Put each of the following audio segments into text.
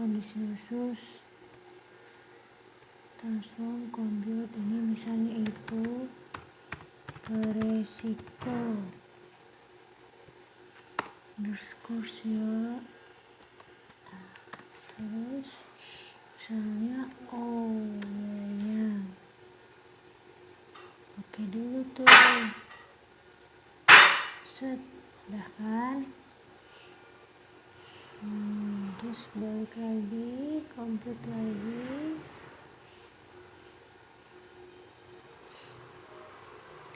kondisi khusus transform compute ini misalnya itu beresiko underscore ya, terus misalnya ya oke dulu tuh set udah kan. Terus balik lagi compute lagi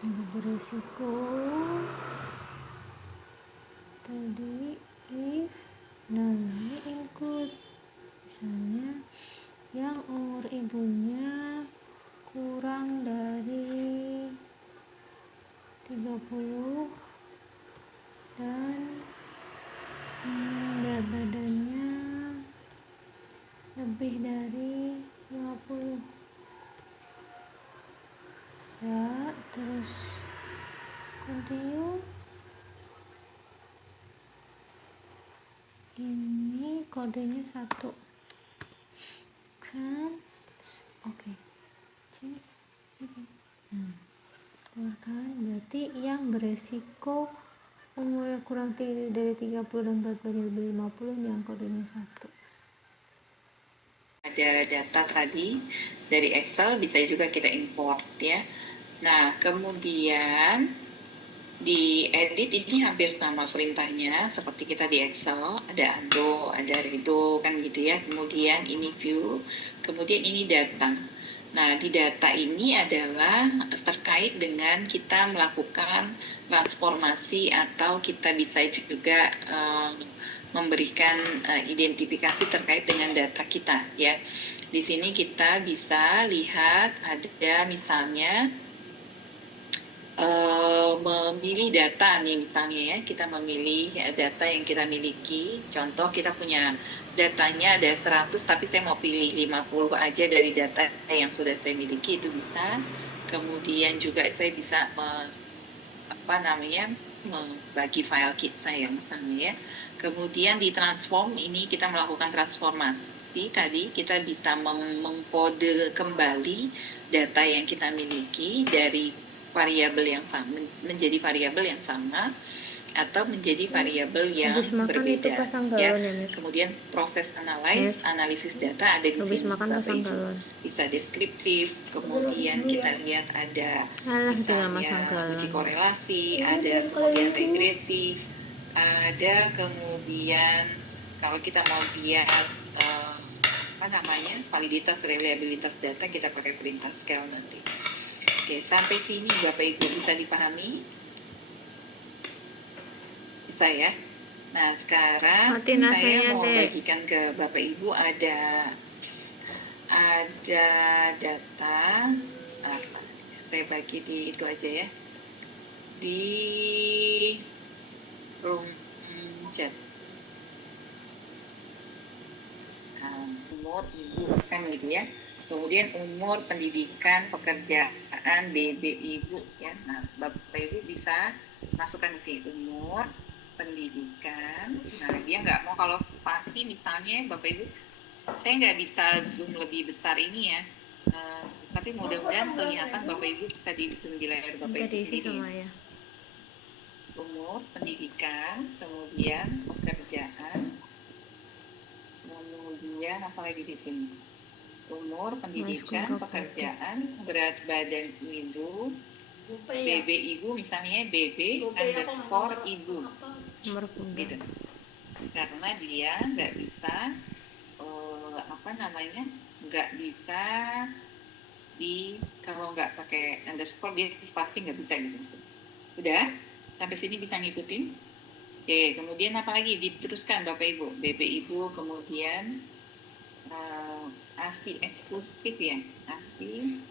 ini beresiko tadi if ini include misalnya yang umur ibunya kurang dari 30 dan berat badannya lebih dari 50 ya, terus continue. Ini kodenya 1 kan, oke change keluarkan berarti yang beresiko umurnya kurang dari 30 dan berat badannya lebih 50 yang kodenya 1. Ada data tadi dari Excel, bisa juga kita import ya. Nah, kemudian di edit ini hampir sama perintahnya seperti kita di Excel, ada undo, ada redo kan gitu ya. Kemudian ini view, kemudian ini data. Nah, di data ini adalah terkait dengan kita melakukan transformasi atau kita bisa juga memberikan identifikasi terkait dengan data kita ya. Di sini kita bisa lihat ada misalnya memilih data nih misalnya ya, kita memilih data yang kita miliki. Contoh kita punya datanya ada 100 tapi saya mau pilih 50 aja dari data yang sudah saya miliki, itu bisa. Kemudian juga saya bisa membagi file kit saya misalnya ya. Kemudian di transform ini kita melakukan transformasi, tadi kita bisa mengkode kembali data yang kita miliki dari variabel yang sama menjadi variabel yang sama atau menjadi variabel yang berbeda ya. Kemudian proses analisis data ada di sini Bapak Ibu. Bisa deskriptif, kemudian kita lihat ada misalnya uji korelasi, ada kemudian regresi, ada kemudian kalau kita mau lihat validitas reliabilitas data, kita pakai perintah scale nanti. Oke, sampai sini Bapak Ibu bisa dipahami? Bisa ya. Nah, sekarang saya mau bagikan ke Bapak Ibu ada data. Saya bagi di itu aja ya. Di room chat. Umur ibu kan gitu ya. Kemudian umur, pendidikan, pekerjaan, BB ibu ya. Nah, Bapak Ibu bisa masukkan di umur, pendidikan. Nah, dia nggak mau kalau spasi misalnya Bapak Ibu, saya nggak bisa zoom lebih besar ini ya. Tapi mudah-mudahan kelihatan Bapak Ibu bisa di zoom di layar Bapak Ibu sendiri. Umur, pendidikan, kemudian pekerjaan, kemudian apa lagi di sini? Umur, pendidikan, pekerjaan, berat badan ibu, BB ibu misalnya BB underscore ibu gitu. Karena dia nggak bisa nggak bisa kalau nggak pakai underscore dia spasi nggak bisa gitu. Udah sampai sini bisa ngikutin? Oke, kemudian apa lagi diteruskan Bapak Ibu? BB ibu, kemudian ASI eksklusif ya, ASI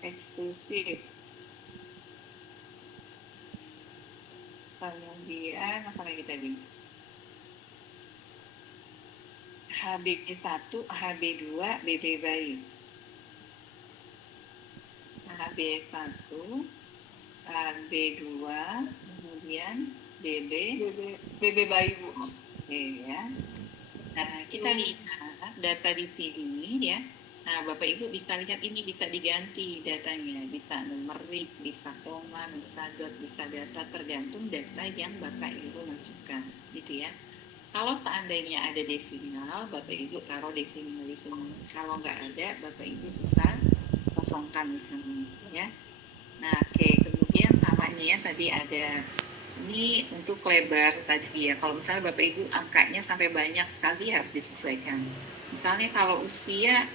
eksklusif. Kemudian apa lagi tadi? HB1, HB2, BB bayi. HB1, HB2, kemudian BB, BB bayi Bu. Oke ya. Nah, kita lihat data di sini ya. Nah, Bapak Ibu bisa lihat ini bisa diganti datanya, bisa numerik, bisa koma, bisa dot, bisa data tergantung data yang Bapak Ibu masukkan, gitu ya. Kalau seandainya ada desimal, Bapak Ibu taruh desimal di sini. Kalau nggak ada, Bapak Ibu bisa kosongkan di sini, ya. Nah, oke, kemudian samanya ya tadi ada ini untuk lebar tadi ya. Kalau misalnya Bapak Ibu angkanya sampai banyak sekali harus disesuaikan. Misalnya kalau usia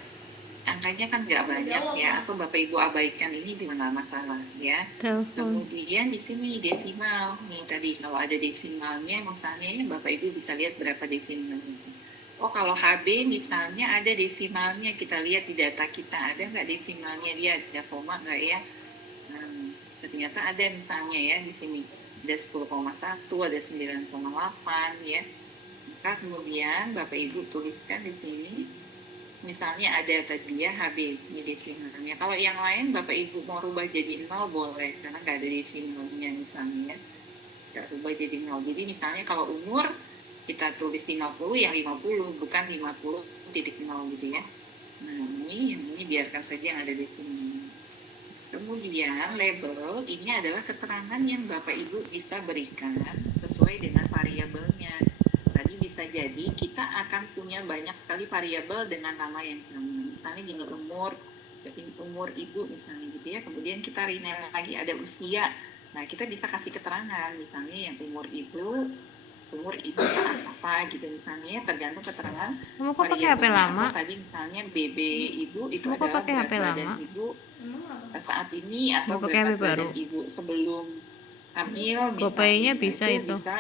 angkanya kan nggak banyak ya, atau Bapak Ibu abaikan ini gimana masalah ya. Telepon. Kemudian di sini desimal nih tadi kalau ada desimalnya misalnya ya, Bapak Ibu bisa lihat berapa desimalnya. Oh kalau HB misalnya ada desimalnya, kita lihat di data kita ada nggak desimalnya, dia ada koma nggak ya. Ternyata ada misalnya ya di sini ada 10,1, ada 9,8 ya. Maka kemudian Bapak Ibu tuliskan di sini misalnya ada tadi ya HB ini desimalnya. Kalau yang lain Bapak Ibu mau rubah jadi 0 boleh karena nggak ada desimalnya misalnya. Nggak rubah jadi 0. Jadi misalnya kalau umur kita tulis 50 yang 50 bukan 50,0 gitu ya. Nah ini biarkan saja yang ada di sini. Kemudian label ini adalah keterangan yang Bapak Ibu bisa berikan sesuai dengan variabelnya. Tadi bisa jadi kita akan punya banyak sekali variabel dengan nama yang sama. Misalnya gini umur ibu misalnya gitu ya. Kemudian kita rename lagi ada usia. Nah kita bisa kasih keterangan misalnya yang umur ibu saat apa gitu misalnya tergantung keterangan Kamu kok pakai HP variabelnya. lama? Atau tadi misalnya BB ibu itu Kamu kok adalah pakai berat HP badan lama? ibu saat ini atau Nggak pakai HP berat baru? badan ibu sebelum hamil Gopay-nya misalnya. Nah, bisa itu itu. bisa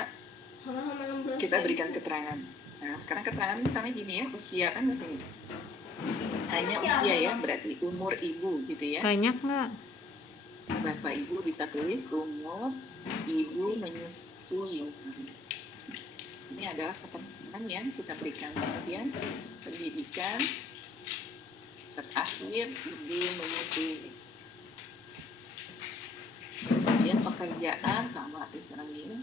kita berikan keterangan. Nah sekarang keterangan misalnya gini ya, usia kan di sini hanya usia ya, berarti umur ibu gitu ya. Banyak nggak? Bapak Ibu bisa tulis umur ibu menyusui. Ini adalah keterangan yang kita berikan. Kemudian pendidikan terakhir ibu menyusui. Kemudian pekerjaan sama misalnya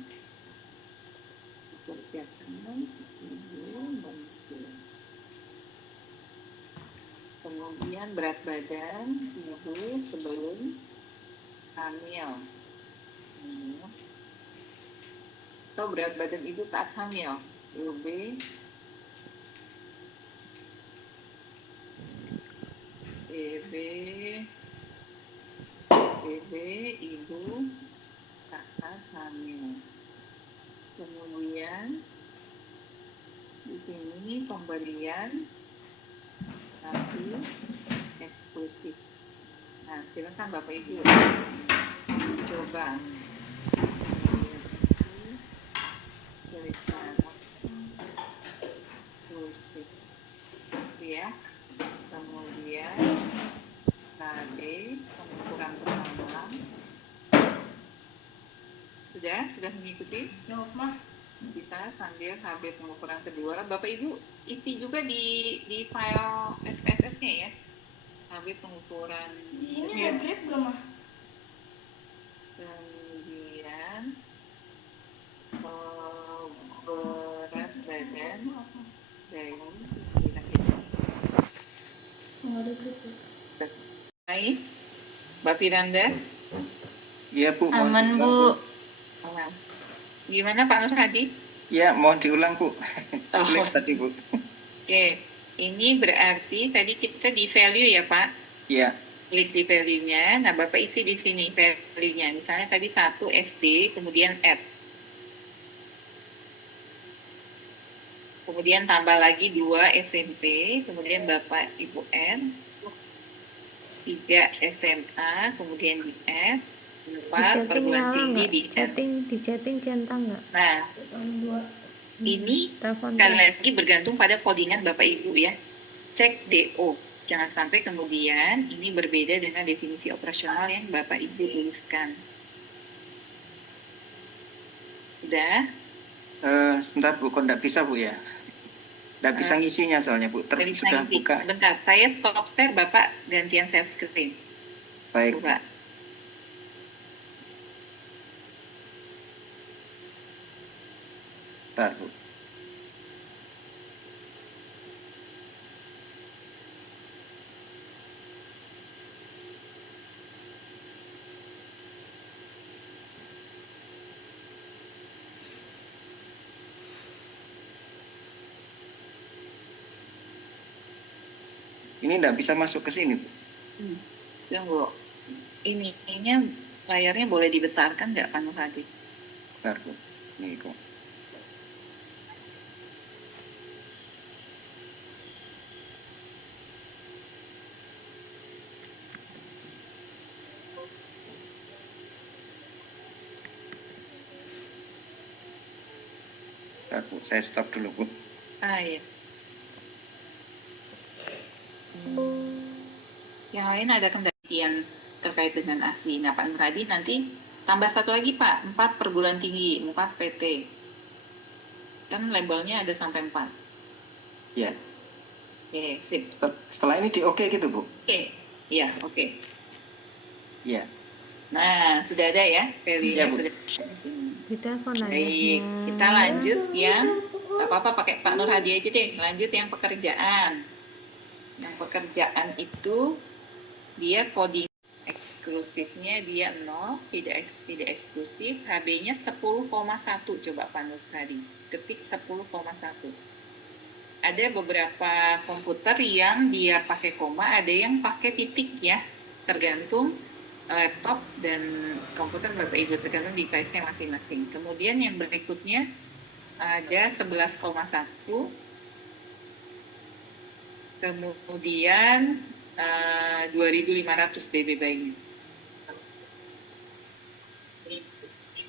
pekerjaan ibu menyusui. Kemudian berat badan ibu sebelum hamil. Atau berat badan ibu saat hamil. UB EB ibu saat hamil. Kemudian di sini pemberian nasi eksklusif. Nah, silakan Bapak Ibu coba eksklusif ya. Kemudian KB pengukuran pertama sudah mengikuti? Jawab mah. Kita sambil HB pengukuran kedua. Bapak Ibu isi juga di file SPSS-nya ya. HB pengukuran. Di sini ada grab gak mah? Kemudian berat badan dari Nggak ada grab ya? baik, Mbak Firanda. Iya Bu, mohon Aman diulang, Bu. Aman. Gimana Pak Nur Hadi? Ya, mohon diulang Bu. Oh. Slip tadi Bu. Oke, ini berarti tadi kita di value ya Pak. Iya. Klik di value-nya. Nah Bapak isi di sini value-nya. Misalnya tadi 1 SD, kemudian add. Kemudian tambah lagi 2 SMP, kemudian Bapak Ibu N, 3 SMA, kemudian di F, 4 perguruan tinggi di N. Di chatting centang nggak? Nah, ini Telepon sekali lagi bergantung pada codingan Bapak Ibu ya. Cek DO. Jangan sampai kemudian ini berbeda dengan definisi operasional yang Bapak Ibu tuliskan. Sudah? Sebentar Bu, kok nggak bisa Bu ya? Nggak bisa ngisinya soalnya Bu, sudah buka. Sebentar, saya stop share, Bapak gantian share screen. Baik. Coba. Bentar, Bu. Ini enggak bisa masuk ke sini, Bu. Tunggu. Ininya layarnya boleh dibesarkan nggak, Pak Nur Hadi? Bentar, Bu. Ini kok. Bentar, Bu. Saya stop dulu, Bu. Iya. Yang lain ada kendala yang terkait dengan ASI. Nah, Pak Nur Hadi nanti tambah satu lagi, Pak. 4 perguruan tinggi, 4 PT. Kan labelnya ada sampai 4. Ya. Oke, sip. Setelah ini di oke gitu, Bu. Oke, iya, oke. Iya. Nah, sudah ada ya, value-nya Ya, Bu. sudah ada di sini. Ditelepon Baik, ayahnya. kita lanjut yang apa-apa pakai Pak Nur Hadi aja deh. Lanjut yang pekerjaan. Yang pekerjaan itu dia coding eksklusifnya dia 0, tidak eksklusif. HB-nya 10,1 coba Pak Nur Hadi. Ketik 10,1. Ada beberapa komputer yang dia pakai koma, ada yang pakai titik ya. Tergantung laptop dan komputer Bapak Ibu, tergantung device-nya masing-masing. Kemudian yang berikutnya ada 11,1. Kemudian 2.500 BB bayinya.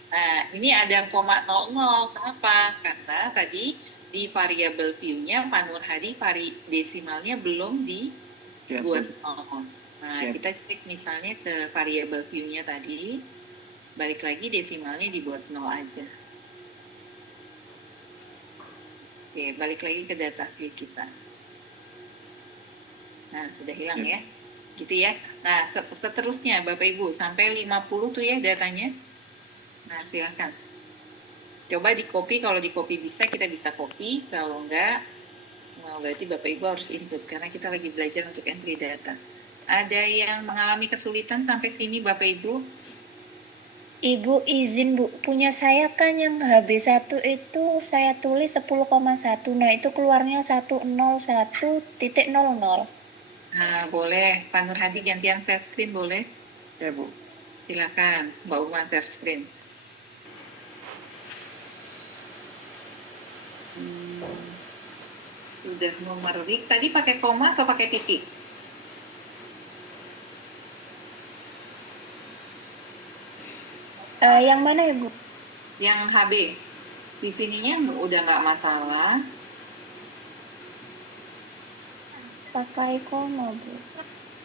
Nah, ini ada 0,00. Kenapa? Karena tadi di variable view-nya Pak Nur Hadi desimalnya belum dibuat 0. Nah, Ya. kita cek misalnya ke variable view-nya tadi, balik lagi desimalnya dibuat 0 aja. Oke, balik lagi ke data view kita. Nah, sudah hilang ya. Gitu ya. Nah, seterusnya Bapak Ibu, sampai 50 tuh ya datanya. Nah, silakan. Coba di copy, kalau di copy bisa, kita bisa copy. Kalau enggak, berarti Bapak Ibu harus input, karena kita lagi belajar untuk entry data. Ada yang mengalami kesulitan sampai sini Bapak Ibu? Ibu izin Bu, punya saya kan yang HB1 itu saya tulis 10,1. Nah, itu keluarnya 101.00. Nah, boleh. Pak Nur Hadi gantian share screen boleh? Ya, Bu. Silakan, Mbak Uma share screen. Sudah numerik. Tadi pakai koma atau pakai titik? Yang mana ya Bu? Yang HB. Di sininya udah nggak masalah. Pakai koma Bu.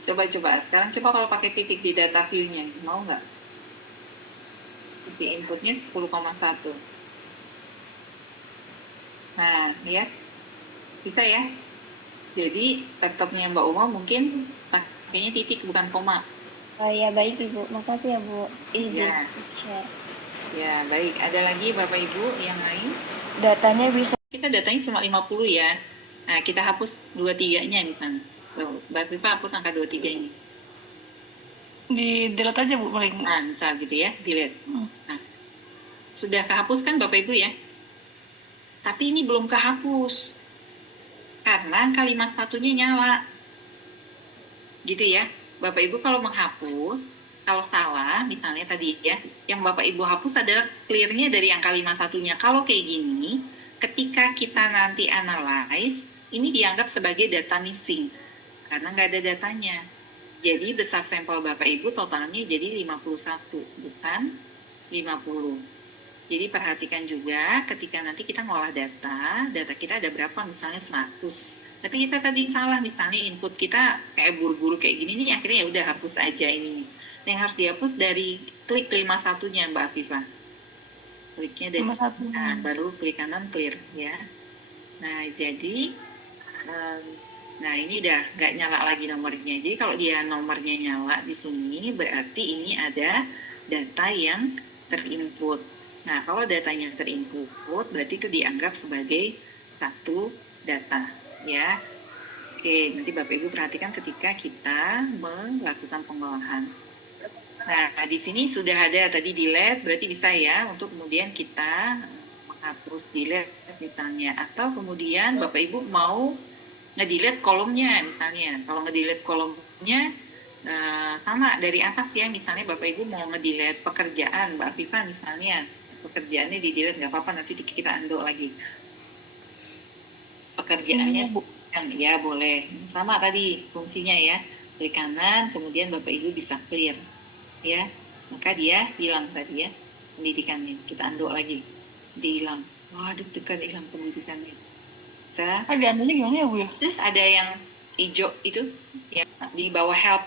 Coba. Sekarang coba kalau pakai titik di data view-nya. Mau nggak? Isi inputnya 10,1. Nah, ya. Bisa ya? Jadi, laptopnya Mbak Uma mungkin pakainya titik, bukan koma. Ya baik Ibu, makasih ya Bu. Izin Ya. share. Ya, baik. Ada lagi Bapak Ibu yang lain? Datanya bisa. Kita datanya cuma 50 ya. Nah, kita hapus 23-nya misalnya. Mbak Viva hapus angka 23-nya. Di delete aja Bu paling. Nah, misal gitu ya, delete. Nah, sudah kehapus kan Bapak Ibu ya? Tapi ini belum kehapus. Karena angka 51-nya nyala. Gitu ya. Bapak Ibu kalau menghapus, kalau salah, misalnya tadi ya, yang Bapak Ibu hapus adalah clear-nya dari angka 51-nya. Kalau kayak gini, ketika kita nanti analyze, ini dianggap sebagai data missing. Karena nggak ada datanya. Jadi besar sampel Bapak Ibu totalnya jadi 51, bukan 50. Jadi perhatikan juga ketika nanti kita ngolah data kita ada berapa, misalnya 100. Tapi kita tadi salah, misalnya input kita kayak buru-buru kayak gini nih, akhirnya ya udah hapus aja ini nih. Yang harus dihapus dari klik 51-nya Mbak Afifah. Kliknya dari 51. kanan, baru klik kanan clear ya. Nah, jadi nah ini udah nggak nyala lagi nomornya. Jadi kalau dia nomornya nyala di sini, berarti ini ada data yang terinput. Nah, kalau datanya terinput, berarti itu dianggap sebagai satu data, ya. Oke, nanti Bapak Ibu perhatikan ketika kita melakukan pengolahan. Nah, di sini sudah ada tadi delete, berarti bisa ya untuk kemudian kita menghapus delete misalnya. Atau kemudian Bapak Ibu mau ngedelete kolomnya misalnya. Kalau ngedelete kolomnya sama dari atas ya, misalnya Bapak Ibu mau ngedelete pekerjaan Mbak Afifa misalnya, pekerjaannya di delete nggak apa-apa, nanti kita undo lagi. Pekerjaannya ya boleh, sama tadi fungsinya ya, klik kanan kemudian Bapak Ibu bisa clear ya, maka dia hilang tadi ya pendidikannya, kita undo lagi, dihilang. Wah, deg-degan hilang pendidikannya. Bisa Di andonya gimana ya Bu ya? ada yang hijau itu ya di bawah help.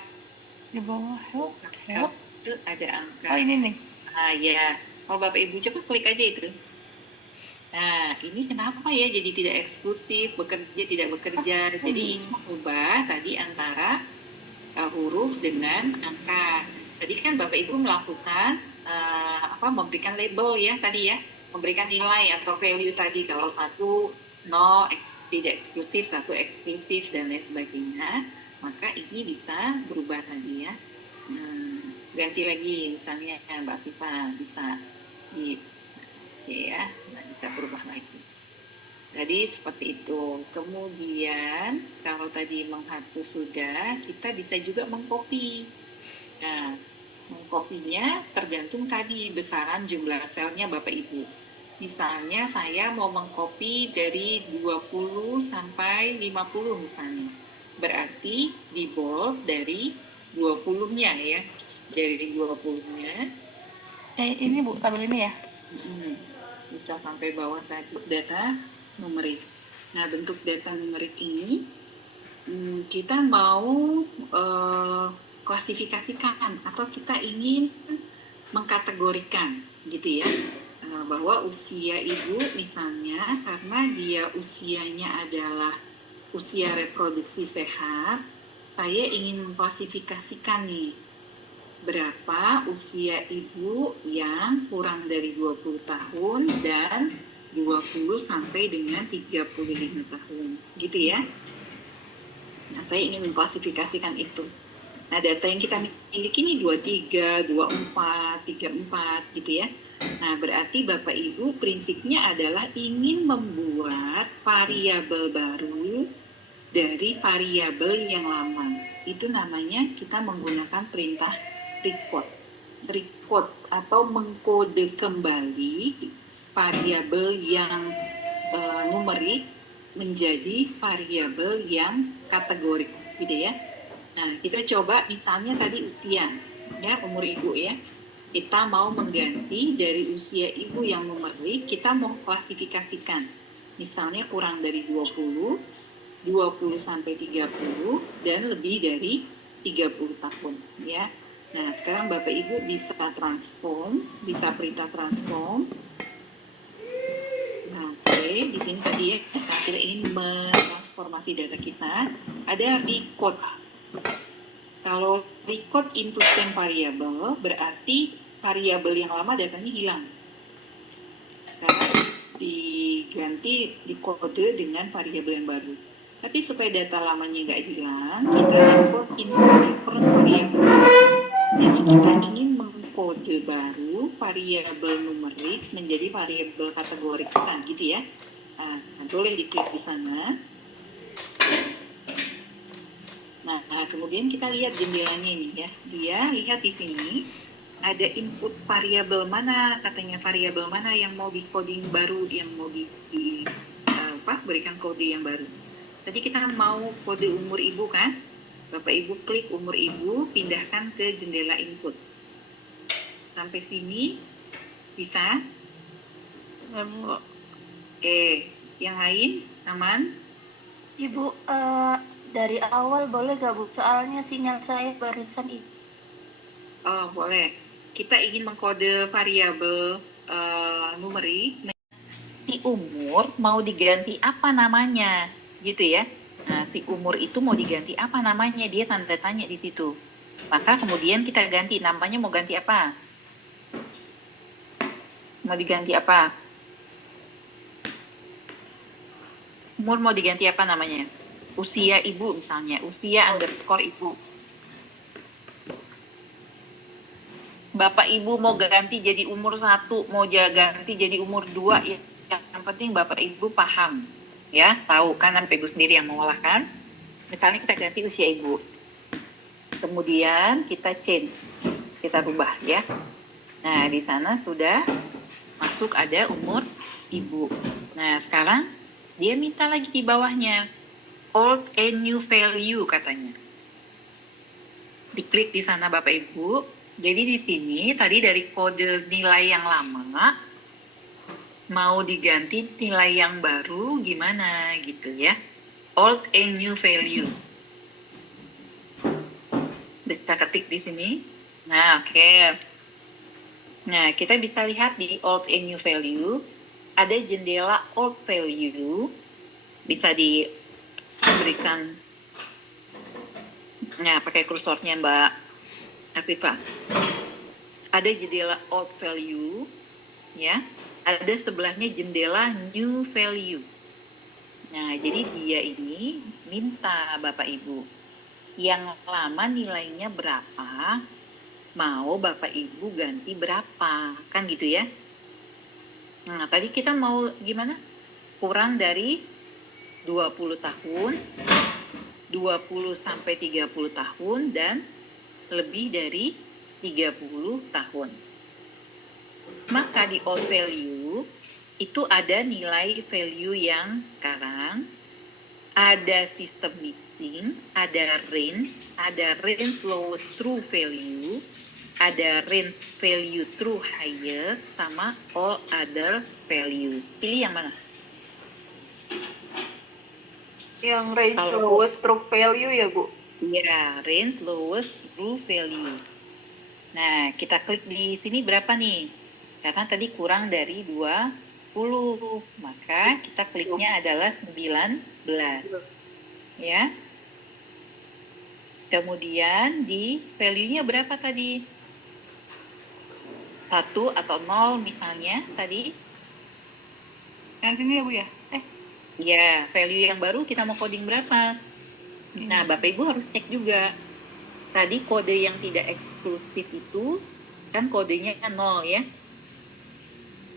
Di bawah help. Itu ada angka. Oh ini nih. Ya, kalau Bapak Ibu coba klik aja itu. Nah, ini kenapa ya jadi tidak eksklusif, bekerja tidak bekerja. Jadi ubah tadi antara huruf dengan angka. Tadi kan Bapak Ibu melakukan memberikan label ya tadi ya, memberikan nilai atau value tadi, kalau 1 0 tidak eksklusif, 1 eksklusif dan lain sebagainya. Maka ini bisa berubah tadi ya. Ganti lagi misalnya Mbak Afifa bisa di ya, nah, bisa berubah lagi. Jadi seperti itu. Kemudian kalau tadi menghapus sudah, kita bisa juga mengcopy. Nah, mengcopynya tergantung tadi besaran jumlah selnya Bapak Ibu. Misalnya saya mau mengcopy dari 20 sampai 50 misalnya. Berarti di bold dari 20-nya ya. Dari 20-nya. Ini Bu, tabel ini ya? Bisa sampai bawah tadi data numerik. Nah, bentuk data numerik ini kita mau klasifikasikan atau kita ingin mengkategorikan gitu ya, bahwa usia ibu misalnya karena dia usianya adalah usia reproduksi sehat, saya ingin mengklasifikasikan nih berapa usia ibu yang kurang dari 20 tahun dan 20 sampai dengan 35 tahun gitu ya. Nah, saya ingin mengklasifikasikan itu. Nah, data yang kita miliki ini 23, 24, 34 gitu ya. Nah, berarti Bapak Ibu prinsipnya adalah ingin membuat variabel baru dari variabel yang lama. Itu namanya kita menggunakan perintah record atau mengkode kembali variabel yang numerik menjadi variabel yang kategorik gitu ya. Nah, kita coba misalnya tadi usia ya, umur ibu ya. Kita mau mengganti dari usia ibu yang numerik, kita mau klasifikasikan. Misalnya kurang dari 20, 20 sampai 30 dan lebih dari 30 tahun ya. Nah, sekarang Bapak Ibu bisa transform, bisa perintah transform. Nah, oke, di sini tadi ya, kita ingin mentransformasi data kita, ada record. Kalau record into same variable, berarti variabel yang lama datanya hilang. Karena diganti, dikode dengan variabel yang baru. Tapi supaya data lamanya nggak hilang, kita record into different variable. Jadi kita ingin mengkode baru variabel numerik menjadi variabel kategori kita, gitu ya. Nah, boleh diklik di sana. Nah, kemudian kita lihat jendelanya ini ya. Dia lihat di sini ada input variabel mana, katanya variabel mana yang mau di coding baru, yang mau berikan kode yang baru. Tadi kita mau kode umur ibu kan? Bapak Ibu klik umur ibu, pindahkan ke jendela input. Sampai sini bisa? Ya Bu. Oke, yang lain aman? Ibu, dari awal boleh gak Bu? Soalnya sinyal saya barusan itu. Oh, boleh. Kita ingin mengkode variabel numerik. Si umur mau diganti apa namanya, gitu ya. Nah, si umur itu mau diganti apa namanya, dia tanda tanya di situ. Maka kemudian kita ganti, namanya mau ganti apa? Mau diganti apa? Umur mau diganti apa namanya? Usia ibu misalnya, usia underscore ibu. Bapak ibu mau ganti jadi umur 1, mau ganti jadi umur 2, ya, yang penting bapak ibu paham. Ya, tahu kan ibu sendiri yang mengolah kan? Misalnya kita ganti usia ibu. Kemudian kita change, kita rubah ya. Nah, di sana sudah masuk ada umur ibu. Nah, sekarang dia minta lagi di bawahnya old and new value katanya. Diklik di sana Bapak Ibu. Jadi di sini tadi dari kode nilai yang lama mau diganti nilai yang baru gimana gitu ya. Old and new value. Bisa ketik di sini. Nah, oke. Nah, kita bisa lihat di old and new value ada jendela old value, bisa diberikan, nah pakai kursornya Mbak Afifah. Ada jendela old value, ya. Ada sebelahnya jendela new value. Nah, jadi dia ini minta Bapak Ibu yang lama nilainya berapa, mau Bapak Ibu ganti berapa, kan gitu ya. Nah, tadi kita mau gimana? Kurang dari 20 tahun, 20 sampai 30 tahun, dan lebih dari 30 tahun. Maka di old value, itu ada nilai value yang sekarang, ada system missing, ada range lowest true value, ada range value true highest, sama all other value. Pilih yang mana? Yang range Kalau- lowest true value ya Bu? Ya, range lowest true value. Nah, kita klik di sini berapa nih? Karena tadi kurang dari 20, maka kita kliknya adalah 19. Ya. Kemudian di value-nya berapa tadi? 1 atau 0 misalnya tadi. Yang sini ya Bu ya? Ya, value yang baru kita mau coding berapa? Nah, Bapak Ibu harus cek juga. Tadi kode yang tidak eksklusif itu kan kodenya 0 ya.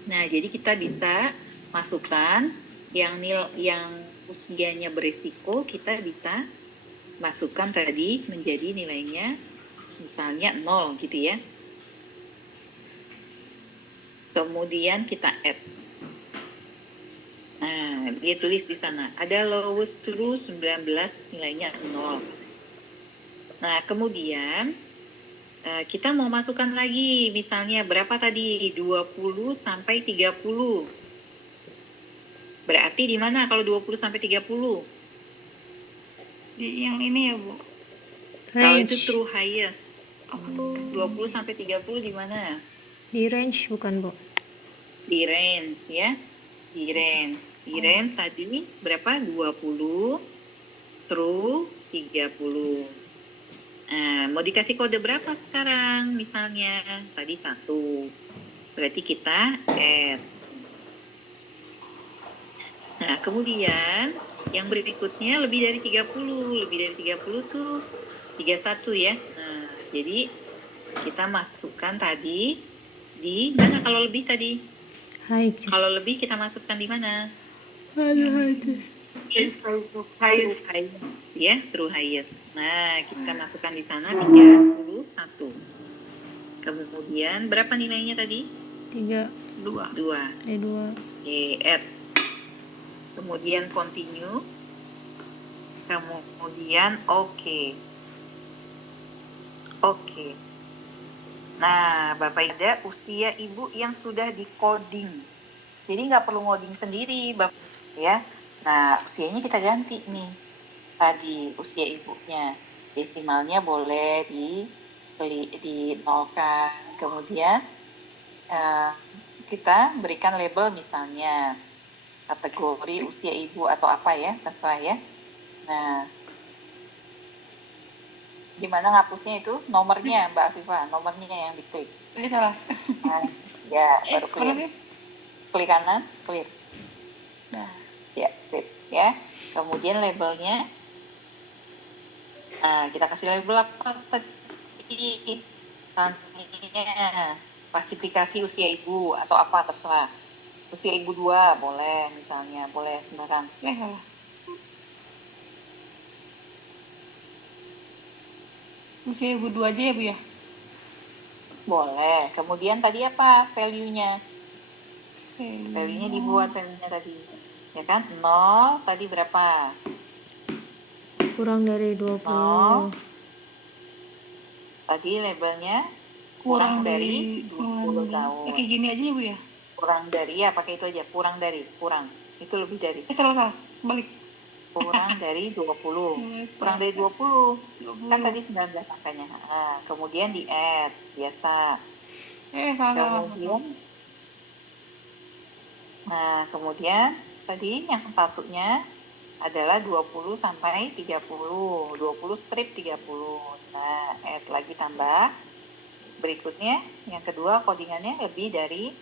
Nah, jadi kita bisa masukkan yang usianya beresiko, kita bisa masukkan tadi menjadi nilainya misalnya 0 gitu ya. Kemudian kita add. Nah, dia tulis di sana, ada lowest true 19, nilainya 0. Nah, kemudian kita mau masukkan lagi, misalnya berapa tadi? 20 sampai 30. Berarti di mana kalau 20 sampai 30? Di yang ini ya Bu? Kalau itu Range. true highest. 20 sampai 30 di mana? Di range bukan, Bu? Di range ya. Di range tadi berapa? 20, true 30. Nah, mau dikasih kode berapa sekarang? Misalnya tadi 1. Berarti kita add. Nah, kemudian yang berikutnya lebih dari 30. Lebih dari 30 tuh 31 ya. Nah, jadi kita masukkan tadi di mana kalau lebih tadi? High. Kalau lebih kita masukkan di mana? Highest. Ya, true highest. Nah, kita masukkan di sana 31. Kemudian berapa nilainya tadi? 3, 2. 2. 2. Oke, add. Kemudian continue. Kemudian oke. Oke. Nah, Bapak ada usia ibu yang sudah di coding. Jadi nggak perlu ngoding sendiri, Bapak ya. Nah, usianya kita ganti nih. Tadi usia ibunya, desimalnya boleh dinolkan. Kemudian kita berikan label misalnya kategori usia ibu atau apa ya, terserah ya. Nah, gimana ngapusnya itu? Nomornya Mbak Afifah, nomornya yang diklik. Ini salah. Nah, Ya, baru Mana clear. sih? Klik kanan, clear. Nah, Ya, clear. Ya. Kemudian labelnya, nah kita kasih label apa tadi? Misalnya klasifikasi usia ibu atau apa terserah. Usia ibu 2 boleh misalnya, boleh sembarang. salah. Usia ibu 2 aja ya, Bu ya? Boleh. Kemudian tadi apa value-nya? Value-nya Value. dibuat value-nya tadi. Ya kan? 0 tadi berapa? kurang dari 20. Tadi labelnya Kurang dari 20 19. tahun. Kayak gini aja ya, Bu ya? Kurang dari, ya pakai itu aja. Kurang dari, kurang. Itu lebih dari. Salah. Balik. Kurang dari 20. Mulai Kurang dari start. 20. 20. Kan tadi 19 angkanya. Nah, kemudian di add, biasa. Salah. Kemudian tadi yang satunya adalah 20 sampai 30. 20 strip 30. Nah, add lagi tambah. Berikutnya, yang kedua codingannya lebih dari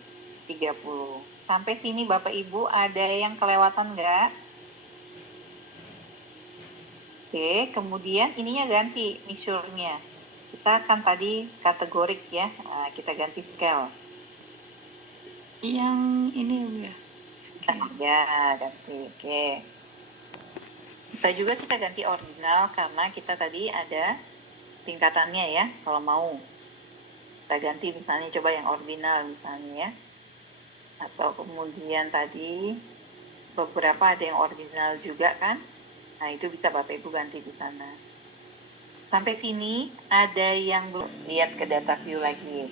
30. Sampai sini Bapak Ibu ada yang kelewatan nggak? Oke, kemudian ininya ganti measure-nya. Kita kan tadi kategorik ya, nah, kita ganti scale. Yang ini ya, Bu ya? Ya, ganti. Oke. Kita ganti ordinal karena kita tadi ada tingkatannya ya, kalau mau. Kita ganti misalnya coba yang ordinal misalnya ya. Atau kemudian tadi beberapa ada yang ordinal juga kan. Nah, itu bisa Bapak Ibu ganti di sana. Sampai sini ada yang belum lihat ke data view lagi.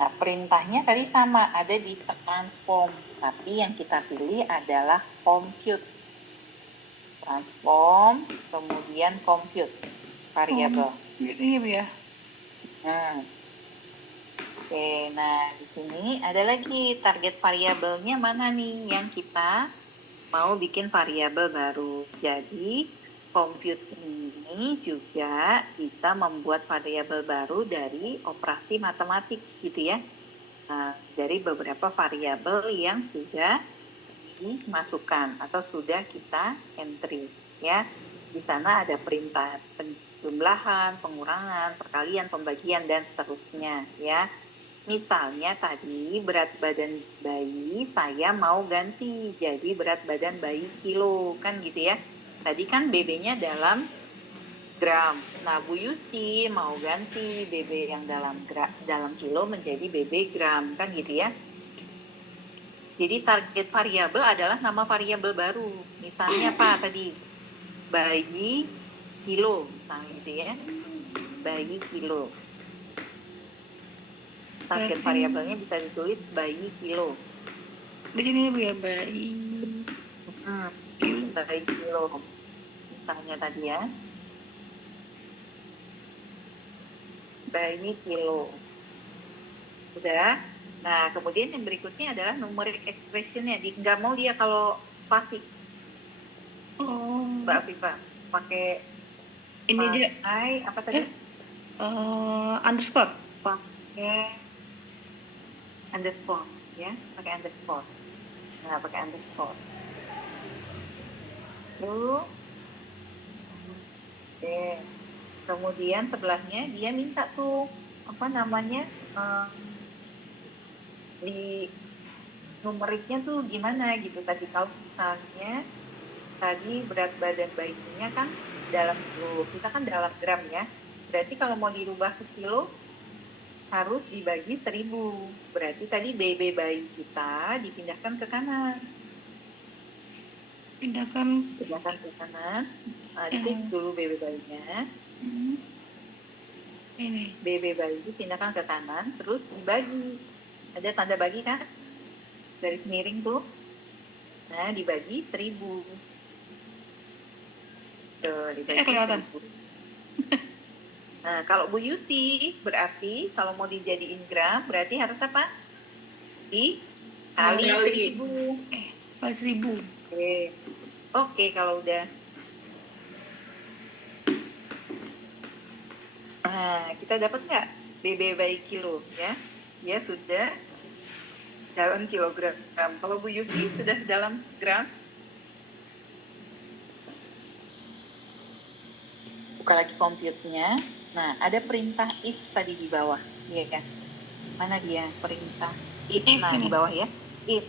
Nah, perintahnya tadi sama, ada di transform. Tapi yang kita pilih adalah compute. Transform, kemudian compute variabel. Ini Bu ya? Oke, nah di sini ada lagi target variabelnya mana nih yang kita mau bikin variabel baru. Jadi compute ini juga bisa membuat variabel baru dari operasi matematik gitu ya. Nah, dari beberapa variabel yang sudah dimasukkan atau sudah kita entry ya. Di sana ada perintah penjumlahan, pengurangan, perkalian, pembagian dan seterusnya ya. Misalnya tadi berat badan bayi saya mau ganti jadi berat badan bayi kilo kan gitu ya. Tadi kan BB-nya dalam gram. Nah, Bu Yusi mau ganti BB yang dalam kilo menjadi BB gram kan gitu ya. Jadi target variabel adalah nama variabel baru. Misalnya apa tadi? Bayi kilo misalnya gitu ya. Bayi kilo. Target variabelnya bisa ditulis bayi kilo. Di sini Bu ya, bayi. Bayi kilo. Misalnya tadi ya. Bayi kilo. Udah. Nah, kemudian yang berikutnya adalah numeric expression-nya. Nggak mau dia kalau spasi. Mbak Afifa. Pakai Ini aja. Apa tadi? Underscore. Pakai underscore ya, pakai underscore. Nah, pakai underscore. Lalu kemudian sebelahnya dia minta tuh apa namanya di numeriknya tuh gimana gitu. Tadi kalau misalnya tadi berat badan bayinya kan dalam kilo, kita kan dalam gram ya. Berarti kalau mau dirubah ke kilo harus dibagi 1000. Berarti tadi BB bayi kita dipindahkan ke kanan. Pindahkan ke kanan. Diklik dulu BB bayinya. Ini. BB bayi dipindahkan ke kanan, terus dibagi. Ada tanda bagi kan? Garis miring tuh. Nah, dibagi 1000. Tuh, dibagi 1000. Nah, kalau Bu Yusi berarti kalau mau dijadiin gram berarti harus apa? Dikali 1000. Kali 1000. Oke, kalau udah. Nah, kita dapat nggak BB bayi kilo ya? Ya sudah dalam kilogram. Kalau Bu Yusi sudah dalam gram? Buka lagi komputernya. Nah, ada perintah if tadi di bawah, iya kan? Mana dia perintah if? If Nah, di ini. bawah ya. If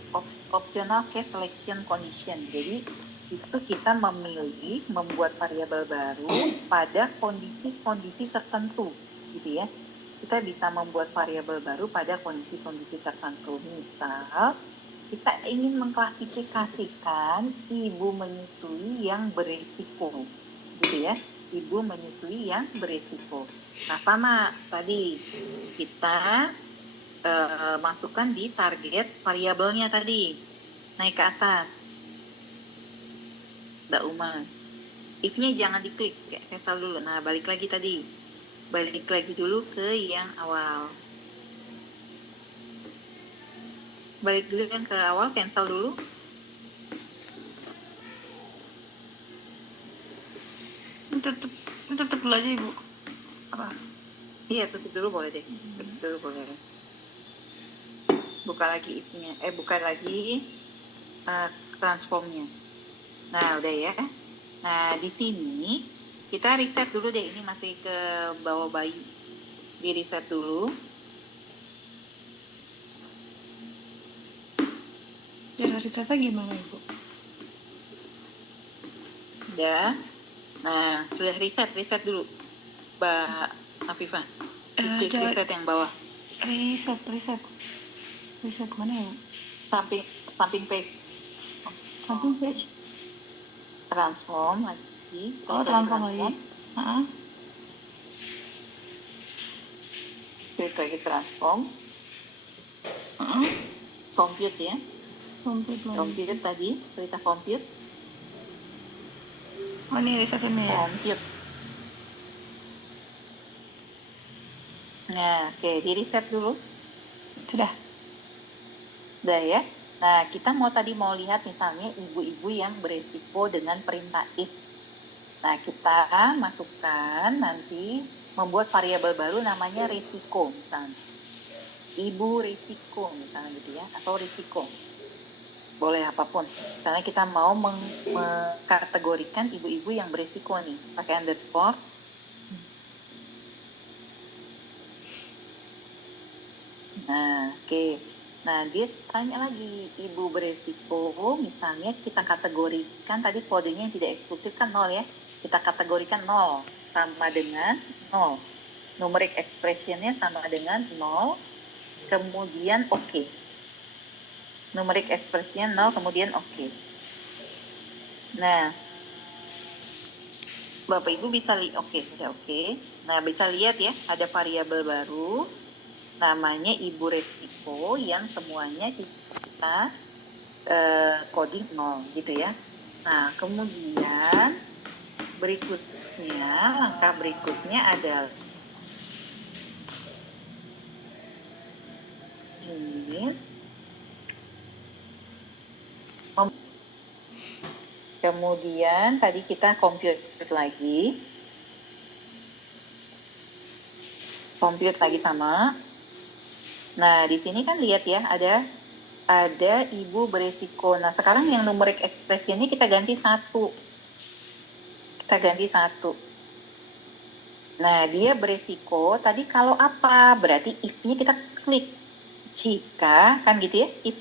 optional case selection condition. Jadi itu kita memilih membuat variabel baru pada kondisi-kondisi tertentu, gitu ya. Kita bisa membuat variabel baru pada kondisi-kondisi tertentu. Misal, kita ingin mengklasifikasikan ibu menyusui yang berisiko, gitu ya. Ibu menyusui yang berisiko. Nah, sama tadi kita masukkan di target variabelnya tadi, naik ke atas. Mbak Uma, if-nya jangan diklik, cancel dulu. Nah, balik lagi tadi. Balik lagi dulu ke yang awal. Balik dulu yang ke awal, cancel dulu. Tutup dulu aja Ibu. Apa? Iya, tutup dulu boleh deh. Tutup dulu boleh. Buka lagi if-nya. Buka lagi transformnya. Nah, udah ya. Nah, di sini kita reset dulu deh. Ini masih ke bawah bayi. Di reset dulu. Cara risetnya gimana Ibu? Ya. Nah, sudah reset dulu. Mbak Afifah. Klik Cara reset yang bawah. riset mana ya Bu? Samping page. Samping page. Transform lagi. Oh, transform lagi. Klik lagi transform. Compute ya. Compute lagi. Compute tadi, perintah compute. Oh, ini riset ini ya. Compute. Nah, oke, di reset dulu. Sudah. Udah ya. Nah, kita tadi mau lihat misalnya ibu-ibu yang beresiko dengan perintah if. Nah, kita masukkan nanti membuat variabel baru namanya risiko misalnya. Ibu risiko misalnya gitu ya, atau risiko. Boleh apapun. Misalnya kita mau mengkategorikan ibu-ibu yang beresiko nih, pakai underscore. Nah, oke. Nah, dia tanya lagi, ibu beresiko, misalnya kita kategorikan, tadi kodenya yang tidak eksklusif kan 0 ya. Kita kategorikan 0, sama dengan 0. Numeric expression-nya sama dengan 0, kemudian oke. Numeric expression-nya 0, kemudian oke. Nah, Bapak Ibu bisa lihat, oke. Nah, bisa lihat ya, ada variabel baru, namanya ibu resiko yang semuanya kita coding 0 gitu ya. Nah, kemudian langkah berikutnya adalah ini. Kemudian tadi kita compute lagi sama. Nah, di sini kan lihat ya, ada ibu beresiko. Nah, sekarang yang numeric expression ini kita ganti 1. Nah, dia beresiko. Tadi kalau apa? Berarti if-nya kita klik. Jika, kan gitu ya, if.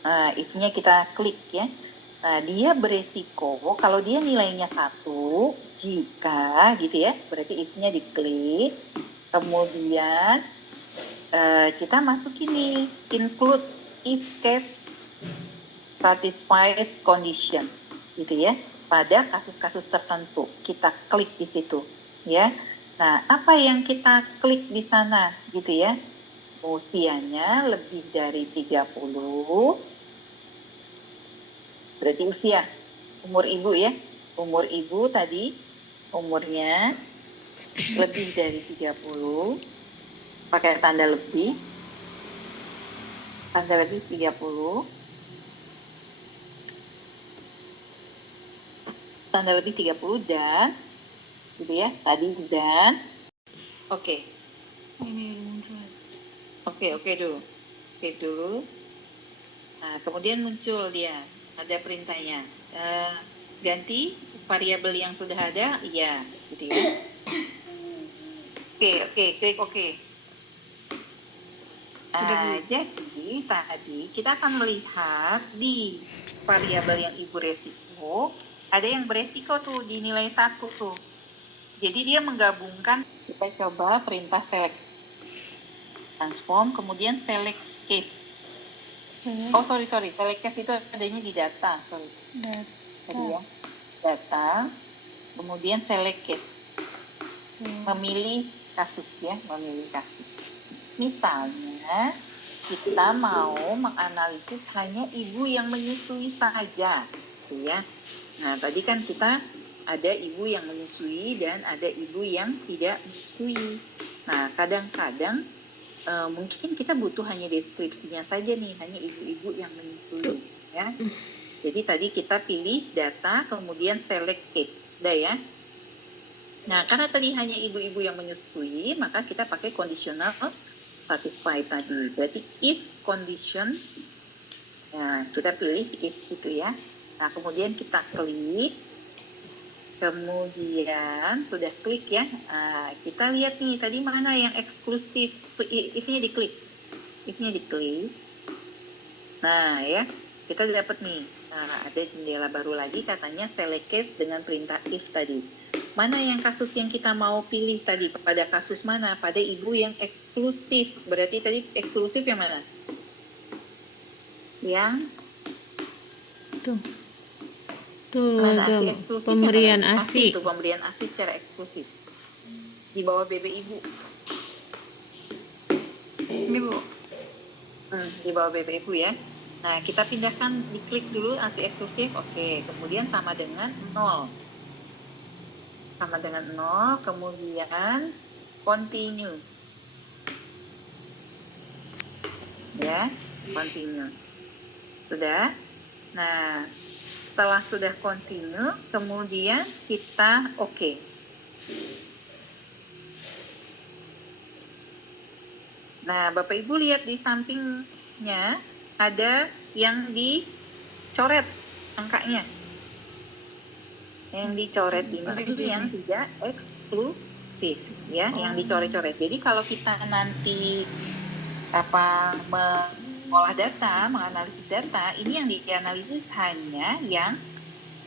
Nah, if-nya kita klik ya. Nah, dia beresiko. Kalau dia nilainya 1, jika gitu ya, berarti if-nya diklik. Kemudian kita masukin nih include if case satisfied condition gitu ya, pada kasus-kasus tertentu kita klik di situ ya. Nah, apa yang kita klik di sana gitu ya, usianya lebih dari 30, berarti usia umur ibu ya, umur ibu tadi umurnya lebih dari 30, pakai tanda lebih 30, tanda lebih 30 dan gitu ya, tadi dan oke. Ini muncul. Oke dulu. save dulu. Nah, kemudian muncul dia, ada perintahnya. Ganti variabel yang sudah ada, iya, gitu ya. Oke, klik oke. Nah, jadi tadi kita akan melihat di variabel yang Ibu resiko, ada yang beresiko tuh di nilai 1 tuh. Jadi dia menggabungkan, kita coba perintah select transform, kemudian select case. Oh sorry, select case itu adanya di data, sorry. Tadi ya, data, kemudian select case. Memilih kasus ya, memilih kasus. Misalnya kita mau menganalisis hanya ibu yang menyusui saja, gitu ya. Nah tadi kan kita ada ibu yang menyusui dan ada ibu yang tidak menyusui. Nah kadang-kadang mungkin kita butuh hanya deskripsinya saja nih, hanya ibu-ibu yang menyusui, ya. Jadi tadi kita pilih data, kemudian select case, udah ya. Nah karena tadi hanya ibu-ibu yang menyusui, maka kita pakai conditional satisfy tadi. Berarti if condition, nah kita pilih if itu ya. Nah kemudian kita klik, kemudian sudah klik ya. Nah, kita lihat nih tadi mana yang eksklusif, if-nya diklik, Nah ya, kita dapat nih. Nah, ada jendela baru lagi katanya select case dengan perintah if tadi. Mana yang kasus yang kita mau pilih tadi? Pada kasus mana? Pada ibu yang eksklusif. Berarti tadi eksklusif yang mana? Yang tuh mana? ada Eksklusif pemberian yang mana? ASI. Itu pemberian ASI secara eksklusif. Di bawah BB ibu. Ini Bu. Di bawah BB ibu ya. Nah, kita pindahkan, diklik dulu ASI eksklusif. Oke, kemudian sama dengan 0. Sama dengan 0, kemudian continue. Ya, continue. Sudah? Nah, setelah sudah continue, kemudian kita oke. Nah, Bapak Ibu lihat di sampingnya ada yang dicoret angkanya. Yang dicoret ini yang tidak eksklusif ya, yang dicoret-coret. Jadi kalau kita nanti mengolah data, menganalisis data, ini yang dianalisis hanya yang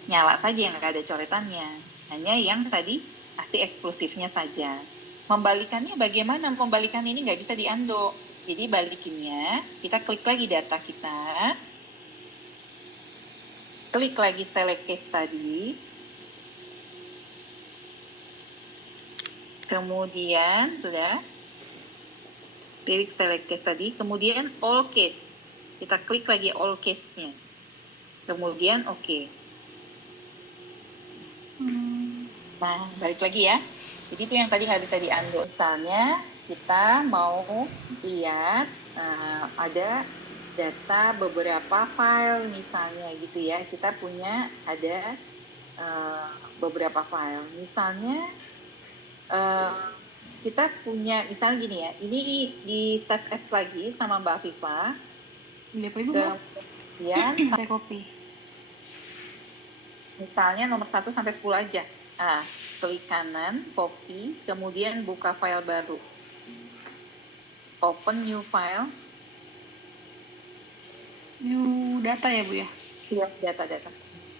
nyala saja, yang nggak ada coretannya, hanya yang tadi pasti eksklusifnya saja. Membalikannya bagaimana? Membalikan ini nggak bisa di-undo. Jadi balikinnya, kita klik lagi data kita, klik lagi select case tadi. Kemudian sudah pilih select case tadi, kemudian all case. Kita klik lagi all case-nya. Kemudian oke. Nah, balik lagi ya. Jadi itu yang tadi nggak bisa di-undo. Misalnya kita mau lihat ada data beberapa file misalnya gitu ya. Kita punya ada beberapa file. Misalnya kita punya, misalnya gini ya, ini di save as lagi sama Mbak Afifa. Beli apa Ibu, Mas? Kemudian Saya copy. misalnya nomor 1 sampai 10 aja. Nah, klik kanan, copy, kemudian buka file baru. Open new file. New data ya Bu ya? Iya, data.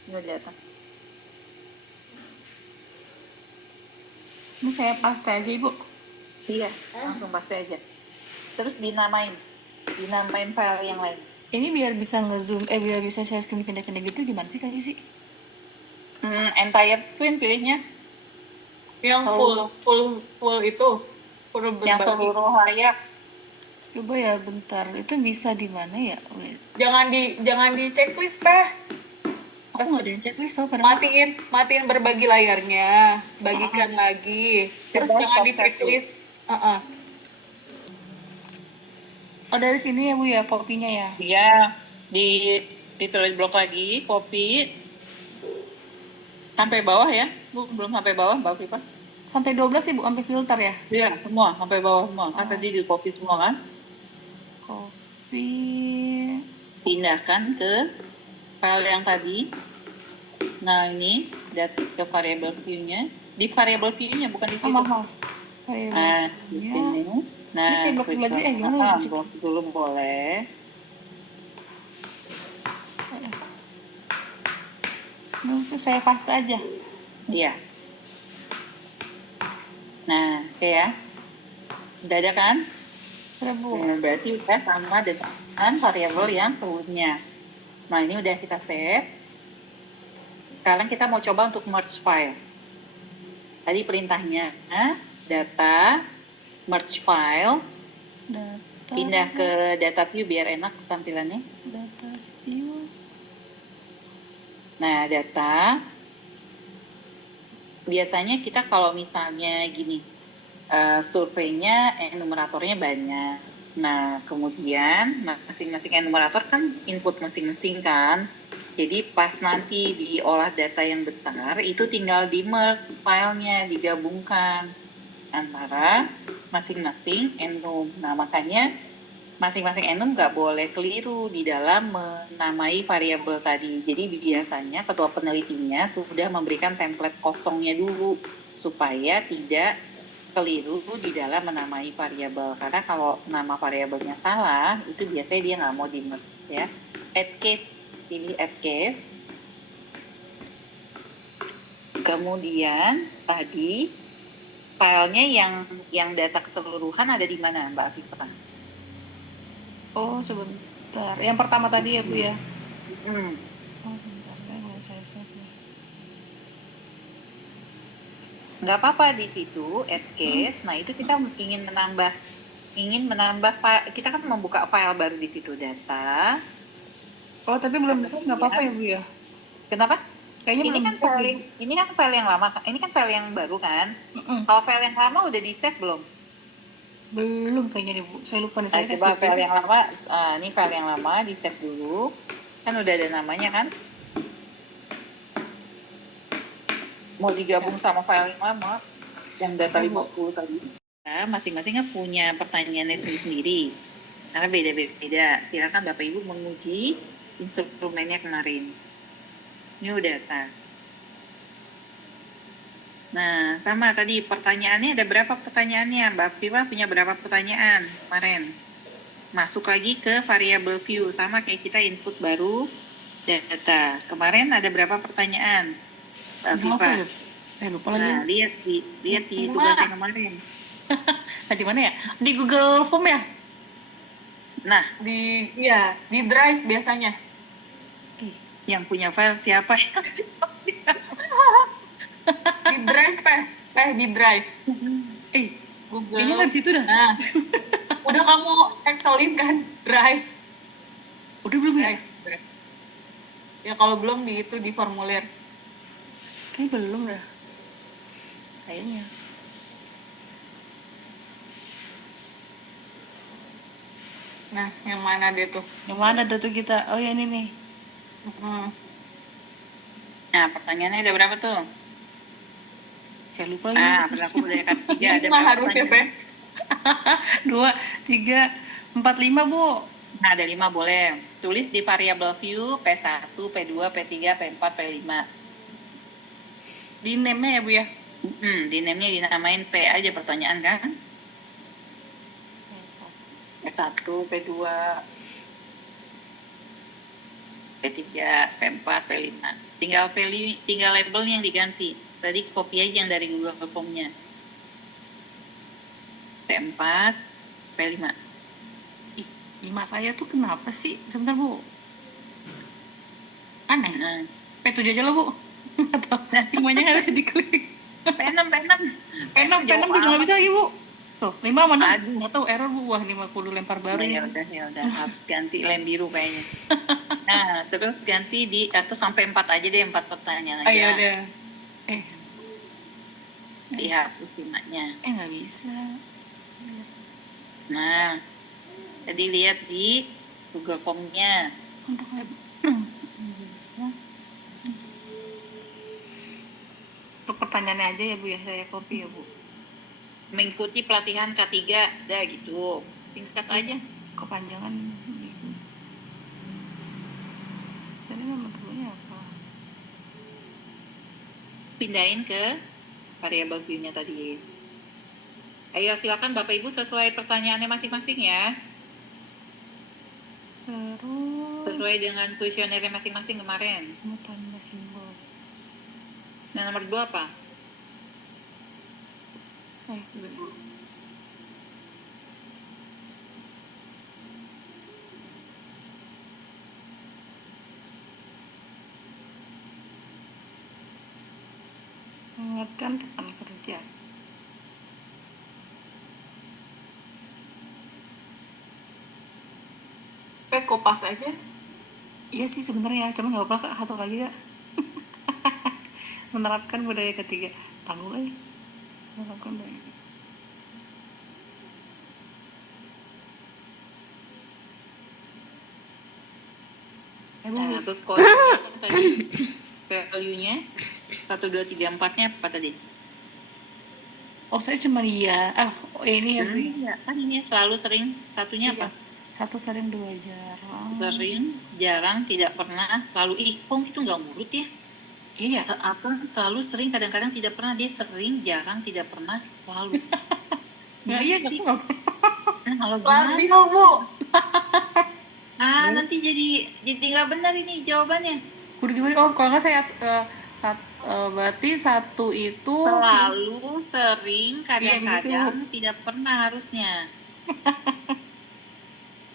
New data. Ini saya paste aja Ibu. Iya, langsung paste aja. Terus dinamain file yang lain. Ini biar bisa nge-zoom, biar bisa share screen pindah-pindah gitu gimana sih Kak Yusi? Entire screen pilihnya. Yang full itu berbagi. Yang seluruh layar. Coba ya bentar, itu bisa di mana ya? Wait. Jangan di checklist Teh. Aku nggak ada yang checklist tau padahal. Matiin berbagi layarnya, bagikan lagi. Terus jangan di checklist. Oh dari sini ya Bu ya, copy-nya ya? Iya, ditulis blok lagi, copy sampai bawah ya. Bu, belum sampai bawah Mbak Fifa. Sampai 12 sih Bu, sampai filter ya? Iya, semua sampai bawah semua. Kan tadi di copy semua kan? Copy. Copy. Pindahkan ke file yang tadi. Nah, ini ke variable view-nya. Di variable view-nya, bukan di Oh, situ. maaf. Nah, di Ya. sini. Nah, Ini saya blok klik dulu aja ya, gimana ya? blok dulu boleh. Nah, itu saya paste aja. Iya. Nah, oke ya. Udah ada kan? Udah, Bu. Nah, berarti udah sama dengan variabel yang sebelumnya. Nah, ini udah kita save. Sekarang kita mau coba untuk merge file. Tadi perintahnya data, merge file, Data. pindah ke data view biar enak tampilannya. Data view. Nah, data. Biasanya kita kalau misalnya gini, surveinya enumeratornya banyak. Nah, kemudian masing-masing enumerator kan input masing-masing kan. Jadi pas nanti diolah data yang besar, itu tinggal di merge filenya, digabungkan antara masing-masing enum. Nah, makanya masing-masing enum nggak boleh keliru di dalam menamai variabel tadi. Jadi biasanya ketua penelitinya sudah memberikan template kosongnya dulu supaya tidak keliru di dalam menamai variabel. Karena kalau nama variabelnya salah, itu biasanya dia nggak mau di-merge ya. Add case, pilih add case. Kemudian tadi filenya yang data keseluruhan ada di mana, Mbak Afifah? Oh, sebentar. Yang pertama tadi ya, Bu ya? Hmm. Oh, bentar. Kan saya save nih. Nggak apa-apa di situ add case. Nah, itu kita ingin menambah kita kan membuka file baru di situ data. Oh, tapi belum di-save nggak apa-apa ya, Bu ya? Kenapa? Kayaknya belum di-save. Ini kan file yang lama, ini kan file yang baru kan. Kalau file yang lama udah di save belum? Belum kayaknya nih, Bu. Saya lupa nih, saya save Coba dulu. file yang lama, ini file yang lama di save dulu. Kan udah ada namanya kan. Mau digabung sama file yang lama, yang data 50 tadi. Nah, masing-masing kan punya pertanyaannya sendiri-sendiri. Karena beda-beda. Silakan Bapak Ibu menguji instrumennya kemarin. Ini udah kan. Nah, sama tadi pertanyaannya ada berapa pertanyaannya? Mbak Viva punya berapa pertanyaan kemarin? Masuk lagi ke variable view. Sama kayak kita input baru data. Kemarin ada berapa pertanyaan? Mbak Viva. Ya? Lupa lagi. Nah, lihat di tugasnya kemarin. Nah, di mana ya? Di Google Form ya? Nah, di Drive biasanya. yang punya file siapa? Di Drive, di Drive. Google. Kayaknya nggak di situ dah. Nah, udah kamu excelin kan Drive? Udah belum ya? Drive. Ya kalau belum di formulir. Kayaknya belum dah. Kayaknya. Nah, yang mana deh tuh? Yang mana dah tuh kita? Oh ya ini nih. Nah, pertanyaannya ada berapa tuh? Saya lupa lagi. Ah, berlaku berdasarkan 3 ada Lima berapa harusnya, pertanyaan? 2, 3, 4, 5, Bu. Nah, ada 5 boleh. Tulis di variable view P1, P2, P3, P4, P5. Di name-nya ya, Bu ya? Di name-nya dinamain P aja pertanyaan kan? P1, P2, P3, P4, P5. Tinggal labelnya yang diganti. Tadi copy aja yang dari Google Form-nya. P4, P5. 5 saya tuh kenapa sih? Sebentar, Bu. Aneh. Nah, P7 aja lah, Bu. Atau 5-nya nggak bisa diklik. P6. P6 juga nggak bisa lagi, Bu. Tuh, 5 mana? Nggak tahu, error, Bu. Wah, 50 lempar baru Ya ya. udah. Harus ganti lem biru kayaknya. Nah, terus ganti atau sampai 4 aja deh, 4 pertanyaan aja. Ayo deh. Dihapus 5-nya. Nggak bisa. Nah, tadi lihat di Google Form-nya. Untuk pertanyaannya aja ya, Bu ya. Saya copy ya, Bu. Mengikuti pelatihan K3, dah gitu. Singkat aja. Kepanjangan. pindahin ke variabel Q-nya tadi. Ayo silakan Bapak Ibu sesuai pertanyaannya masing-masing ya. Terus Sesuai dengan kuesionernya masing-masing kemarin. tambah simbol. Nah, nomor 2 apa? Dulu. Mengingatkan rekan kerja. Kopas aja. Iya sih sebenarnya, cuma nggak apa-apa Kak, satu lagi Kak. Menerapkan budaya ketiga. Tanggung aja. Menerapkan budaya. Nah, terus kodenya apa tadi? Value-nya 1, 2, 3, 4-nya apa tadi? Oh saya cuma iya. Ini ya Bu. Iya, kan ini selalu sering. Satunya Iya. apa? Satu sering, dua jarang. Sering, jarang, tidak pernah, selalu. Kok itu nggak ngurut ya? Iya. Apa? Selalu, sering, kadang-kadang tidak pernah. Dia sering, jarang, tidak pernah, selalu. Nggak iya sih. aku nggak. Nah, kalau gimana? Labil, Bu. Nanti jadi nggak benar ini jawabannya. Udah gimana? Oh kalau nggak saya berarti satu itu Selalu, sering, kadang-kadang, gitu. tidak pernah harusnya.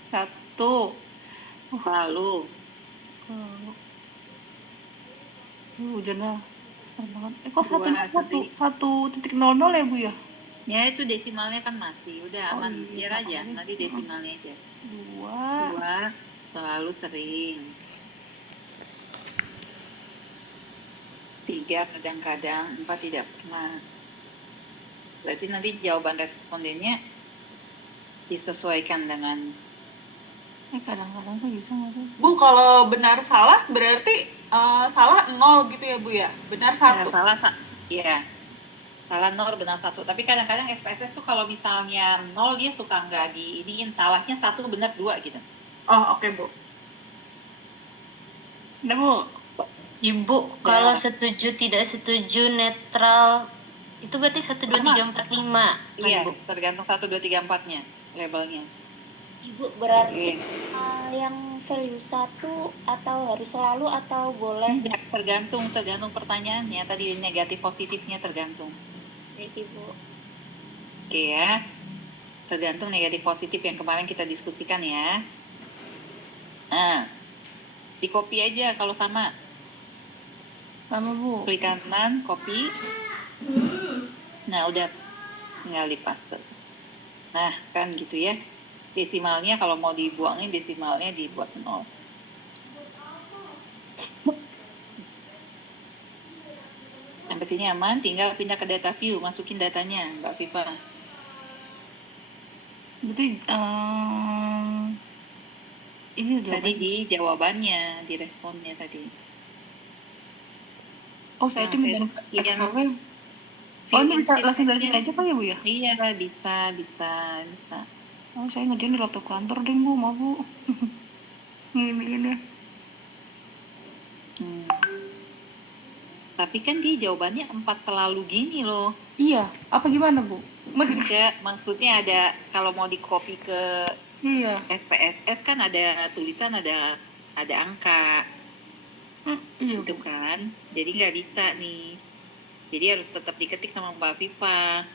Satu. Selalu. Selalu. Hujannya banget. Kok Dua, satu titik 00 ya Bu ya? Ya itu desimalnya kan masih. Udah aman. Iya, Biar aja. makanya. Nanti desimalnya aja. Dua. 2, selalu sering. 3, kadang-kadang. 4, tidak pernah. Berarti nanti jawaban respondennya disesuaikan dengan Kadang-kadang tuh bisa nggak sih? Bu, kalau benar salah berarti salah 0 gitu ya Bu ya? Benar 1. salah. Iya. Salah 0, benar 1. Tapi kadang-kadang SPSS tuh kalau misalnya 0 dia suka nggak diiniin. Salahnya 1, benar 2 gitu. Oh, oke Bu. Udah Bu. Ibu, kalau setuju tidak setuju netral itu berarti 1, 2, 3, 4, 5 kan Iya, Bu? tergantung 1, 2, 3, 4-nya labelnya. Ibu berarti Oke. yang value 1 atau harus selalu atau boleh? Enggak, tergantung pertanyaannya. Tadi negatif positifnya tergantung. Baik Ibu. Oke ya. Tergantung negatif positif yang kemarin kita diskusikan ya. Nah, di copy aja kalau sama. Sama Bu. Klik kanan, copy. Nah, udah tinggal di paste. Nah, kan gitu ya. Desimalnya kalau mau dibuangin, desimalnya dibuat 0. Sampai sini aman, tinggal pindah ke data view, masukin datanya, Mbak Pipa. Berarti ini Tadi di jawabannya, di responnya tadi. Oh saya itu minta Excel kan? View Ini bisa instead langsung dari aja. sini aja kan ya Bu ya? Iya, bisa. Oh saya ngerjain di laptop kantor deh Bu, mau Bu. Ngirim-ngirim deh. Tapi kan dia jawabannya 4 selalu gini loh. Iya, apa gimana Bu? Maksudnya ada, kalau mau di copy ke Iya. SPSS kan ada tulisan, ada angka. Iya Gitu Bu. kan. Jadi nggak bisa nih. Jadi harus tetap diketik sama Mbak Pipa.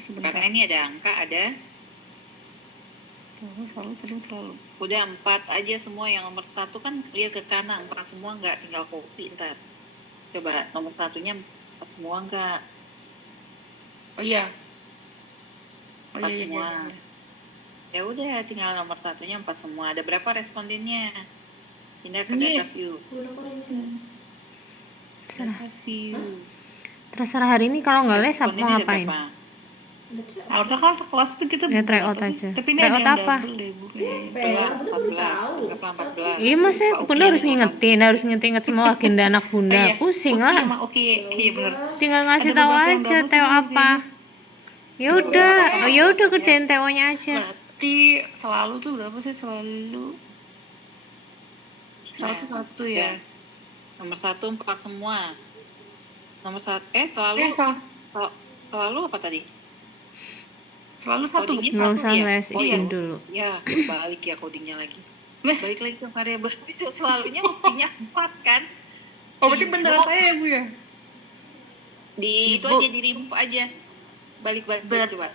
Sebentar. Karena ini ada angka, ada. Selalu sering selalu. Udah 4 aja semua. Yang nomor 1 kan lihat ke kanan, 4 semua nggak, tinggal copy ntar. Coba nomor 1-nya 4 semua nggak? Oh iya. 4 semua. Ya udah, tinggal nomor 1-nya 4 semua. Ada berapa respondennya? Pindah ke data view. Terserah hari ini kalau nggak les apa mau Respondennya ada ngapain? berapa? Harusnya kan sekelas itu kita Ya, try out berapa sih? aja. Tapi ini Try ada out yang apa? double deh Bu kayaknya. 14. Anggaplah 14. Iya maksudnya Pak bunda Uki harus ada harus nginget semua agenda anak bunda. Pusing Oke, lah. sama oke. Iya benar. Tinggal ngasih Ada tahu beberapa yang aja double TO semua apa. Ya udah kerjain TO-nya aja. Berarti selalu tuh berapa sih selalu? Selalu tuh 1 ya. Nomor 1 4 semua. Selalu salah. selalu apa tadi? Selalu satu. Bu. Codingnya Nggak satu usah ya? les, Oh izin ya, dulu. ya balik ya codingnya lagi. Balik lagi ke variabel. Bisa selalunya mestinya 4 kan? Oh, berarti beneran saya ya, Bu ya? Di itu Ibu. aja di remove aja. Balik coba.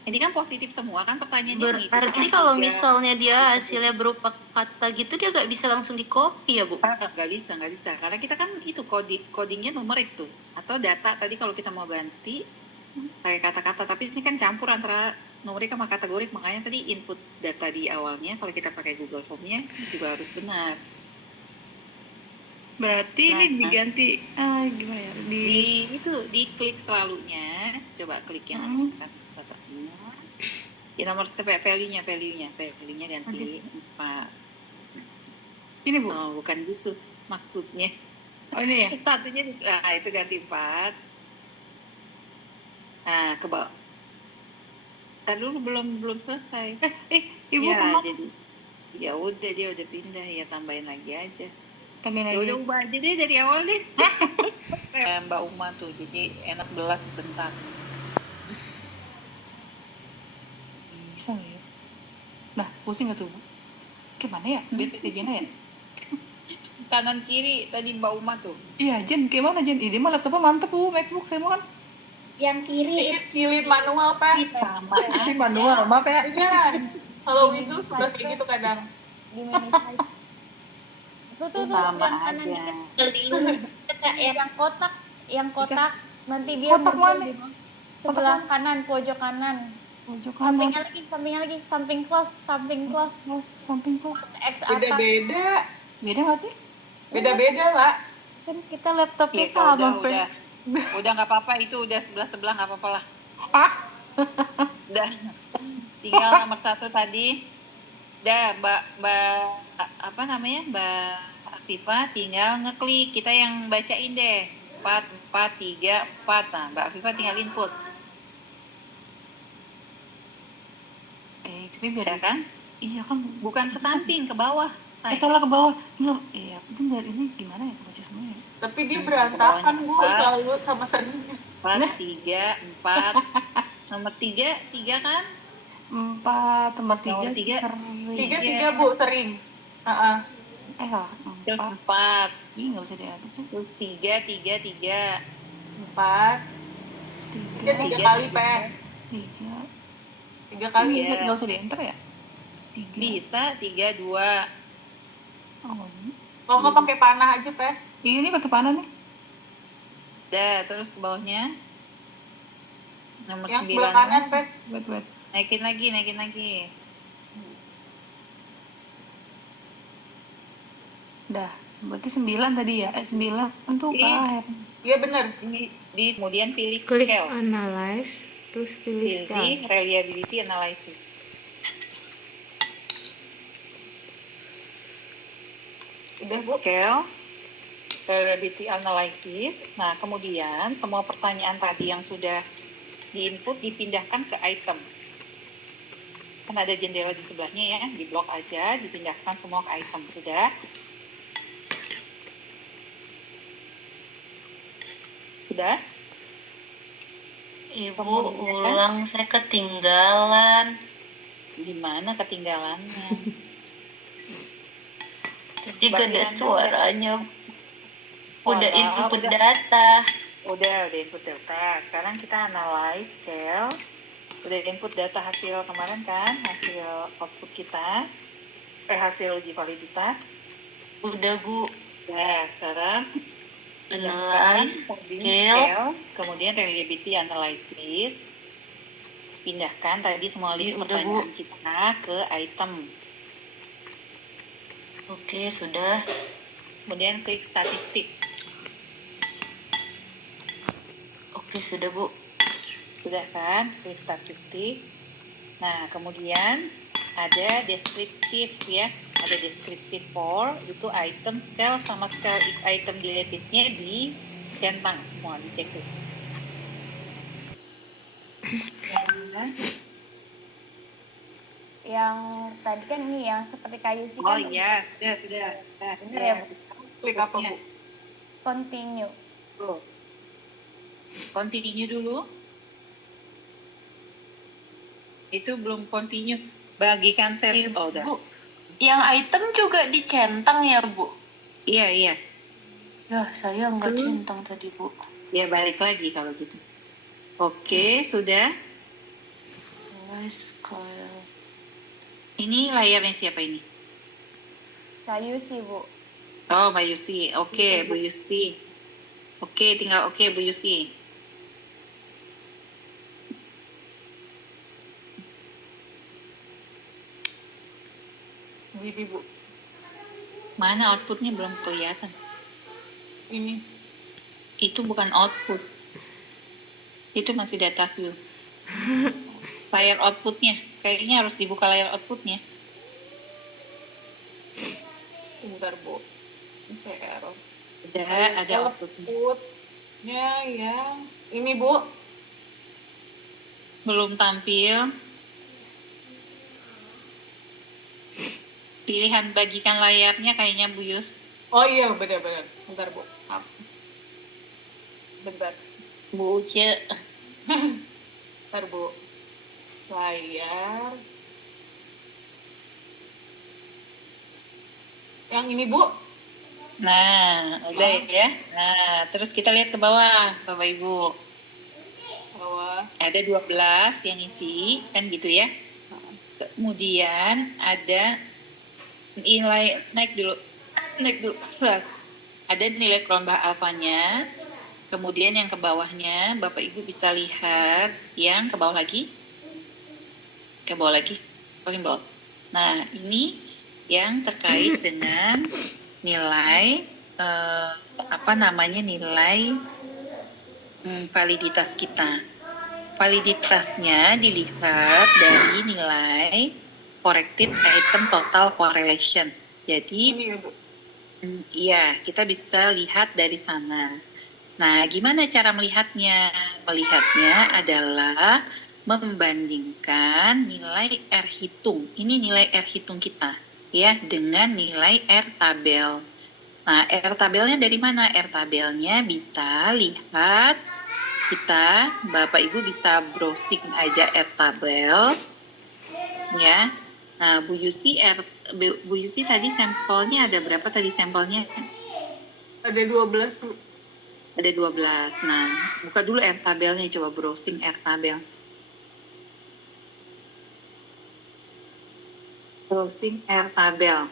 Ini kan positif semua kan pertanyaannya mengikuti Berarti yang kalau tiga. misalnya dia hasilnya berupa kata gitu, dia nggak bisa langsung di copy ya, Bu? Nggak bisa. Karena kita kan itu codingnya numerik tuh. Atau data tadi kalau kita mau ganti pakai kata-kata, tapi ini kan campur antara numerik sama kategorik, makanya tadi input data di awalnya kalau kita pakai Google Form-nya juga harus benar. Berarti ini diganti gimana ya? Di klik selalunya, coba klik yang kata-katanya. Ya nomor value-nya ganti 4. Ini, Bu. Oh, bukan gitu maksudnya. Oh, ini ya. Satunya itu ganti 4. Nah, ke bawah. Tadi dulu belum selesai. Ibu ya, kenapa? jadi ya udah dia udah pindah, ya tambahin lagi aja. Tambahin Ya lagi. udah ubah aja deh dari awal deh. Mbak Uma tuh, jadi enak belas bentar. Bisa nggak ya? Nah, pusing nggak tuh, Bu? Gimana ya? Beda Jena ya? Kanan kiri tadi Mbak Uma tuh. Iya, Jen, gimana Jen? Ini mah laptopnya mantep, Bu. MacBook saya mau kan. Yang kiri Kecilin manual, Pak. Sama Jadi manual, maaf ya. Beneran. Kalau Windows suka kayak gitu kadang. gimana size? Tuh sama yang kanan aja. dikit dilurus Kak, yang kotak nanti dia Kotak mana? sebelah kanan, pojok kanan. Pojok kanan. Sampingnya lagi, samping close. Samping close. X atas. Beda-beda. Beda nggak sih? Beda-beda, Lah. Kan kita laptopnya Ya, sama, udah nggak apa-apa, itu udah sebelah nggak apa-apa lah. Udah, tinggal nomor 1 tadi. Udah, Mbak apa namanya, Mbak Afifa tinggal ngeklik, kita yang bacain deh. 4, 3, 4. Nah, Mbak Afifa tinggal input. Tapi biar Ya kan? Iya kan. Bukan ke samping, ke bawah. Salah ke bawah. Iya, itu ini gimana ya baca semuanya? Tapi dia berantakan, Bu, selalu sama seringnya. 4, 3, 4. Nomor 3 kan? 4, nomor 3. 3, Bu, sering. Salah. 4. Ih, nggak bisa diatur sih. 3, 4. 3 kali, P. 3 kali. Nggak usah di enter ya? 3. Bisa 3, 2. Kalau nggak pakai panah aja, P. Iya, ini pakai panah nih. Udah, terus ke bawahnya. Nomor Yang 9. sebelah kanan, P. Wait. Naikin lagi. Dah, berarti 9 tadi ya? 9 tuh Pak. Iya, bener. Ini kemudian pilih Klik scale. analyze, terus pilih Pilih scale. reliability analysis. Udah, Bu. Scale, reliability analysis. Nah, kemudian semua pertanyaan tadi yang sudah di-input dipindahkan ke item. Kan ada jendela di sebelahnya ya, di blok aja, dipindahkan semua ke item. Sudah? Ibu, ulang, saya ketinggalan. Di mana ketinggalannya? Tadi gak ada suaranya. Udah input udah. data. Udah input data. Sekarang kita analyze scale. Udah input data hasil kemarin kan, hasil output kita. Hasil uji validitas. Udah, Bu. Nah, sekarang Analyze scale, kemudian reliability analysis. Pindahkan tadi semua list pertanyaan kita ke item. Oke, sudah. Kemudian klik statistik. Oke, sudah, Bu. Sudah kan? Klik statistik. Nah, kemudian ada deskriptif ya. Ada deskriptif for, itu item scale sama scale item deletednya dicentang semua di checklist. Yang tadi kan ini yang seperti kayu sih kan. Oh iya, sudah. Bener ya, Bu? Klik apa, Bu? Continue. Tuh. Continue dulu. Itu belum continue. Bagikan set. Oh, udah. Bu, yang item juga dicentang ya, Bu? Iya. Ya, saya nggak centang tadi, Bu. Ya, balik lagi kalau gitu. Oke, sudah. Let's go. Ini layarnya siapa ini? Kayu sih, Bu. Oh, Mbak Yusi. Oke, Bu Yusi. Oke, tinggal oke, Bu Yusi. Gini, Bu. Mana outputnya belum kelihatan. Ini. Itu bukan output. Itu masih data view. Layar outputnya. Kayaknya harus dibuka layar outputnya. Bentar, Bu. Ini saya error. Ada outputnya. Outputnya yang ini, Bu. Belum tampil. Pilihan bagikan layarnya kayaknya Bu Yus. Oh iya, benar-benar. Bentar, Bu. Maaf. Bentar. Bu Uce. Bentar, Bu. Layar. Yang ini, Bu. Nah, udah ya. Nah, terus kita lihat ke bawah, Bapak Ibu. Bawah. Ada 12 yang isi, kan gitu ya. Kemudian ada nilai, naik dulu. Ada nilai Cronbach alfanya. Kemudian yang ke bawahnya, Bapak Ibu bisa lihat yang ke bawah lagi. Ke bawah lagi, paling bawah. Nah, ini yang terkait dengan nilai nilai validitas kita. Validitasnya dilihat dari nilai corrected item total correlation. Jadi Ini ya, Bu. iya, kita bisa lihat dari sana. Nah, gimana cara melihatnya? Melihatnya adalah membandingkan nilai R hitung. Ini nilai R hitung kita, ya, dengan nilai R tabel. Nah, R tabelnya dari mana? R tabelnya bisa lihat, Bapak Ibu bisa browsing aja R tabel, ya. Nah, Bu Yusi tadi sampelnya ada berapa tadi sampelnya? Ada 12, Bu. Ada 12. Nah, buka dulu R tabelnya, coba browsing R tabel. Browsing R tabel.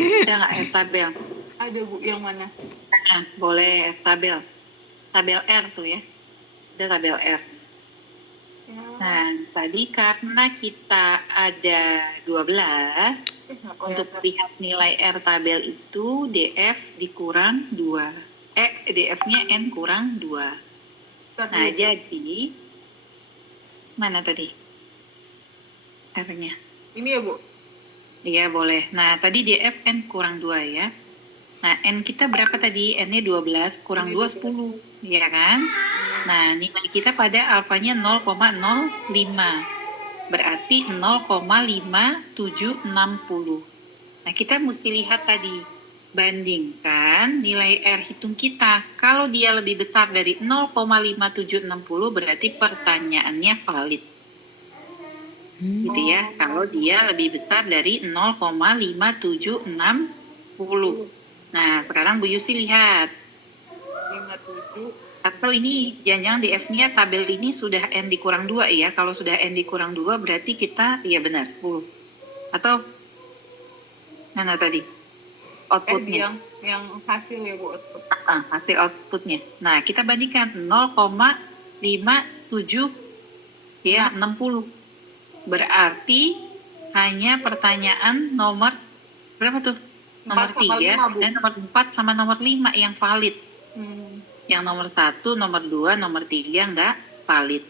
Ada nggak R tabel? Ada, Bu. Yang mana? Nah, boleh R tabel. Tabel R tuh ya. Ada tabel R. Ya. Nah, tadi karena kita ada 12, untuk melihat nilai R tabel itu DF dikurang 2. DF-nya N kurang 2. Nah, jadi mana tadi R-nya? Ini ya, Bu. Iya, boleh. Nah, tadi DF N kurang 2 ya. Nah, N kita berapa tadi? N-nya 12, kurang 2, 10. Ya kan? Nah, nilai kita pada alfanya 0,05. Berarti 0,5760. Nah, kita mesti lihat tadi. Bandingkan nilai R hitung kita. Kalau dia lebih besar dari 0,5760, berarti pertanyaannya valid. Gitu ya. Kalau dia lebih besar dari 0,5760. Nah, sekarang Bu Yusi lihat. 57. Atau ini jangan-jangan DF-nya tabel ini sudah N dikurang 2 ya. Kalau sudah N dikurang 2 berarti kita, ya benar, 10. Atau mana tadi? Outputnya. Yang hasil ya, Bu. Hasil outputnya. Nah, kita bandingkan 0,57 ya 60. Berarti hanya pertanyaan nomor berapa tuh? Nomor 3 dan nomor 4 sama nomor 5 yang valid. Yang nomor 1, nomor 2, nomor 3 enggak valid.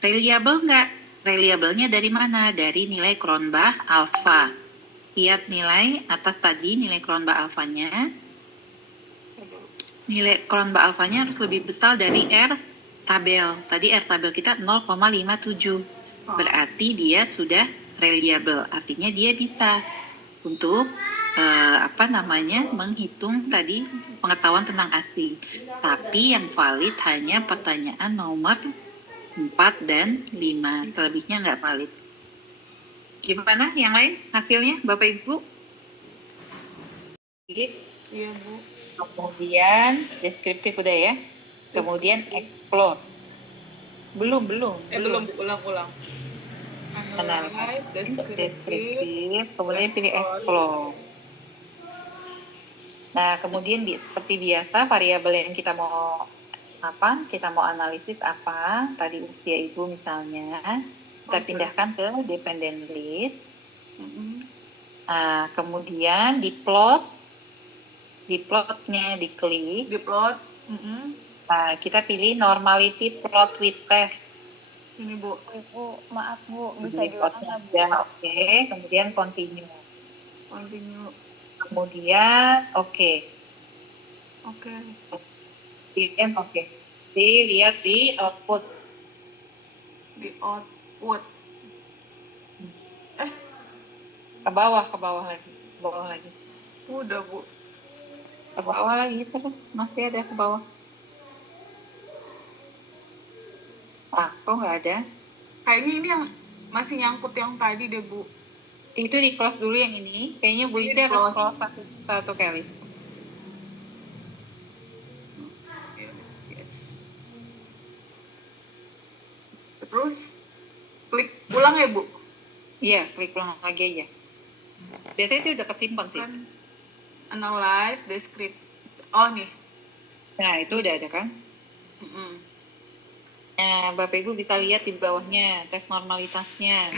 Reliable enggak? Reliable-nya dari mana? Dari nilai Cronbach alpha. Lihat nilai atas tadi, nilai Cronbach alfanya. Nilai Cronbach alfanya harus lebih besar dari R tabel. Tadi R tabel kita 0,57. Berarti dia sudah reliable, artinya dia bisa untuk menghitung tadi pengetahuan tentang ASI. Tapi yang valid hanya pertanyaan nomor 4 dan 5, selebihnya nggak valid. Gimana yang lain hasilnya Bapak Ibu? Iya, Bu. Kemudian deskriptif udah ya. Kemudian explore. Belum. Belum, ulang. Analyze, deskriptif, Deskriptif, kemudian pilih explore. Nah, kemudian seperti biasa variabel yang kita mau analisis apa? Tadi usia ibu misalnya, kita pindahkan ke dependent list. Nah, kemudian di plotnya diklik. Di plot. Nah, kita pilih normality plot with test. Ini, Bu. Bu, maaf Bu, bisa Jadi diulang plotnya nggak Bu? udah oke, kemudian continue. Continue. Kemudian oke. Oke. Kemudian oke. Dilihat di output. Di output. Ke bawah lagi. Udah, Bu. Ke bawah lagi terus, masih ada ke bawah. Kok nggak ada? Kayaknya ini yang masih nyangkut yang tadi deh, Bu. Itu di close dulu yang ini. Kayaknya Bu Ini Isi harus di-close. close satu kali. Yes. Terus klik ulang ya, Bu. Iya, klik ulang lagi aja. Biasanya itu udah kesimpan sih. Kan analyze, descript. Oh, nih. Nah, itu udah ada kan? Nah, Bapak Ibu bisa lihat di bawahnya tes normalitasnya.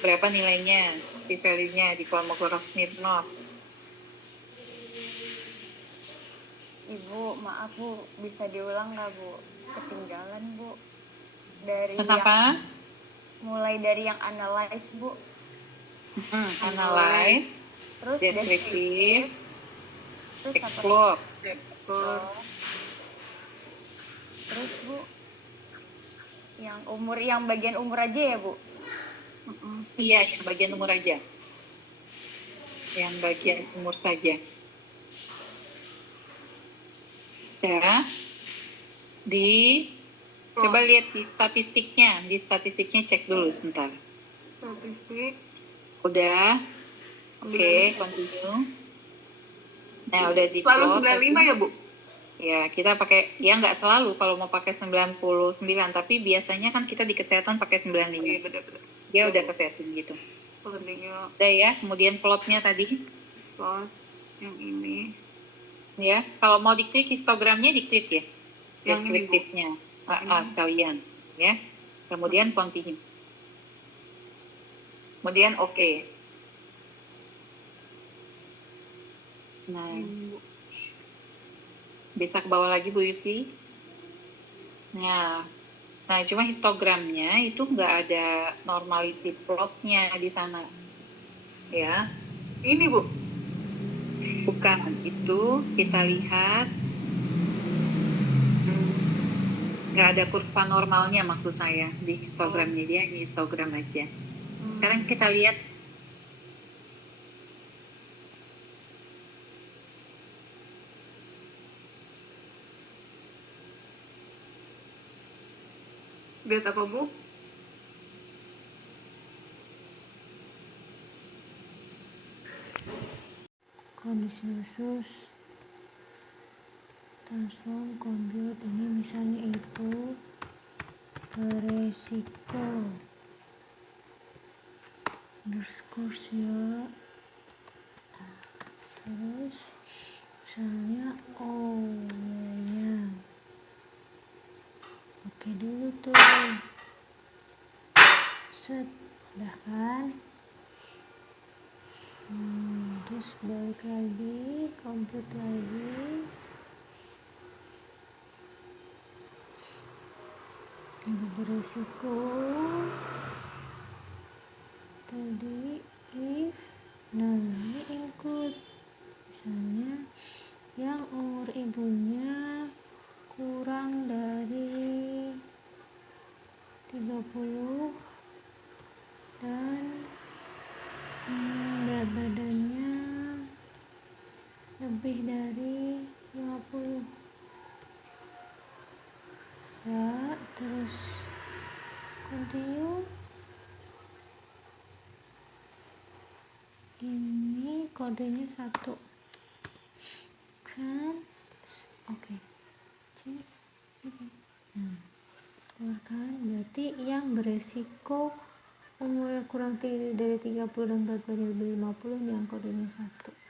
Berapa nilainya, p-value-nya di Kolmogorov-Smirnov. Ibu, maaf Bu, bisa diulang nggak Bu? Ketinggalan Bu. Dari Kenapa? mulai dari yang analyze Bu. Analyze, Terus deskriptif, terus explore. Terus Bu, yang bagian umur aja ya Bu? Iya, yang bagian umur aja. Yang bagian umur saja. Ya. Coba lihat di statistiknya. Di statistiknya cek dulu sebentar. Statistik. Udah. Oke, continue. Nah, udah di Selalu plot. 95 ya, Bu? Ya, kita pakai, ya nggak selalu kalau mau pakai 99, tapi biasanya kan kita di kesehatan pakai 95. Iya, benar-benar. Dia udah kesetting gitu. Continue. Udah ya, kemudian plotnya tadi. Plot yang ini. Ya, kalau mau diklik histogramnya diklik ya. Yang ini, Bu. Deskriptifnya. Sekalian. Ya. Kemudian continue. Kemudian oke. Nah, bisa ke bawah lagi Bu Yusi. Nah, cuma histogramnya itu nggak ada normality plotnya di sana. Ya. Ini, Bu. Bukan, itu kita lihat nggak ada kurva normalnya maksud saya di histogramnya, dia ini histogram aja. Sekarang kita lihat Lihat apa, Bu? Kondisi khusus transform compute ini misalnya itu beresiko underscore ya, terus misalnya ya oke dulu tuh set udah kan. Terus balik lagi, compute lagi. Ini beresiko tadi if, nah ini include misalnya yang umur ibunya kurang dari 30 dan Berat badannya lebih dari 50 ya. Terus continue. Ini kodenya 1 kan. Oke, change. Keluarkan. Berarti yang beresiko umurnya kurang dari 30 dan berat badan lebih 50 yang kodenya 1.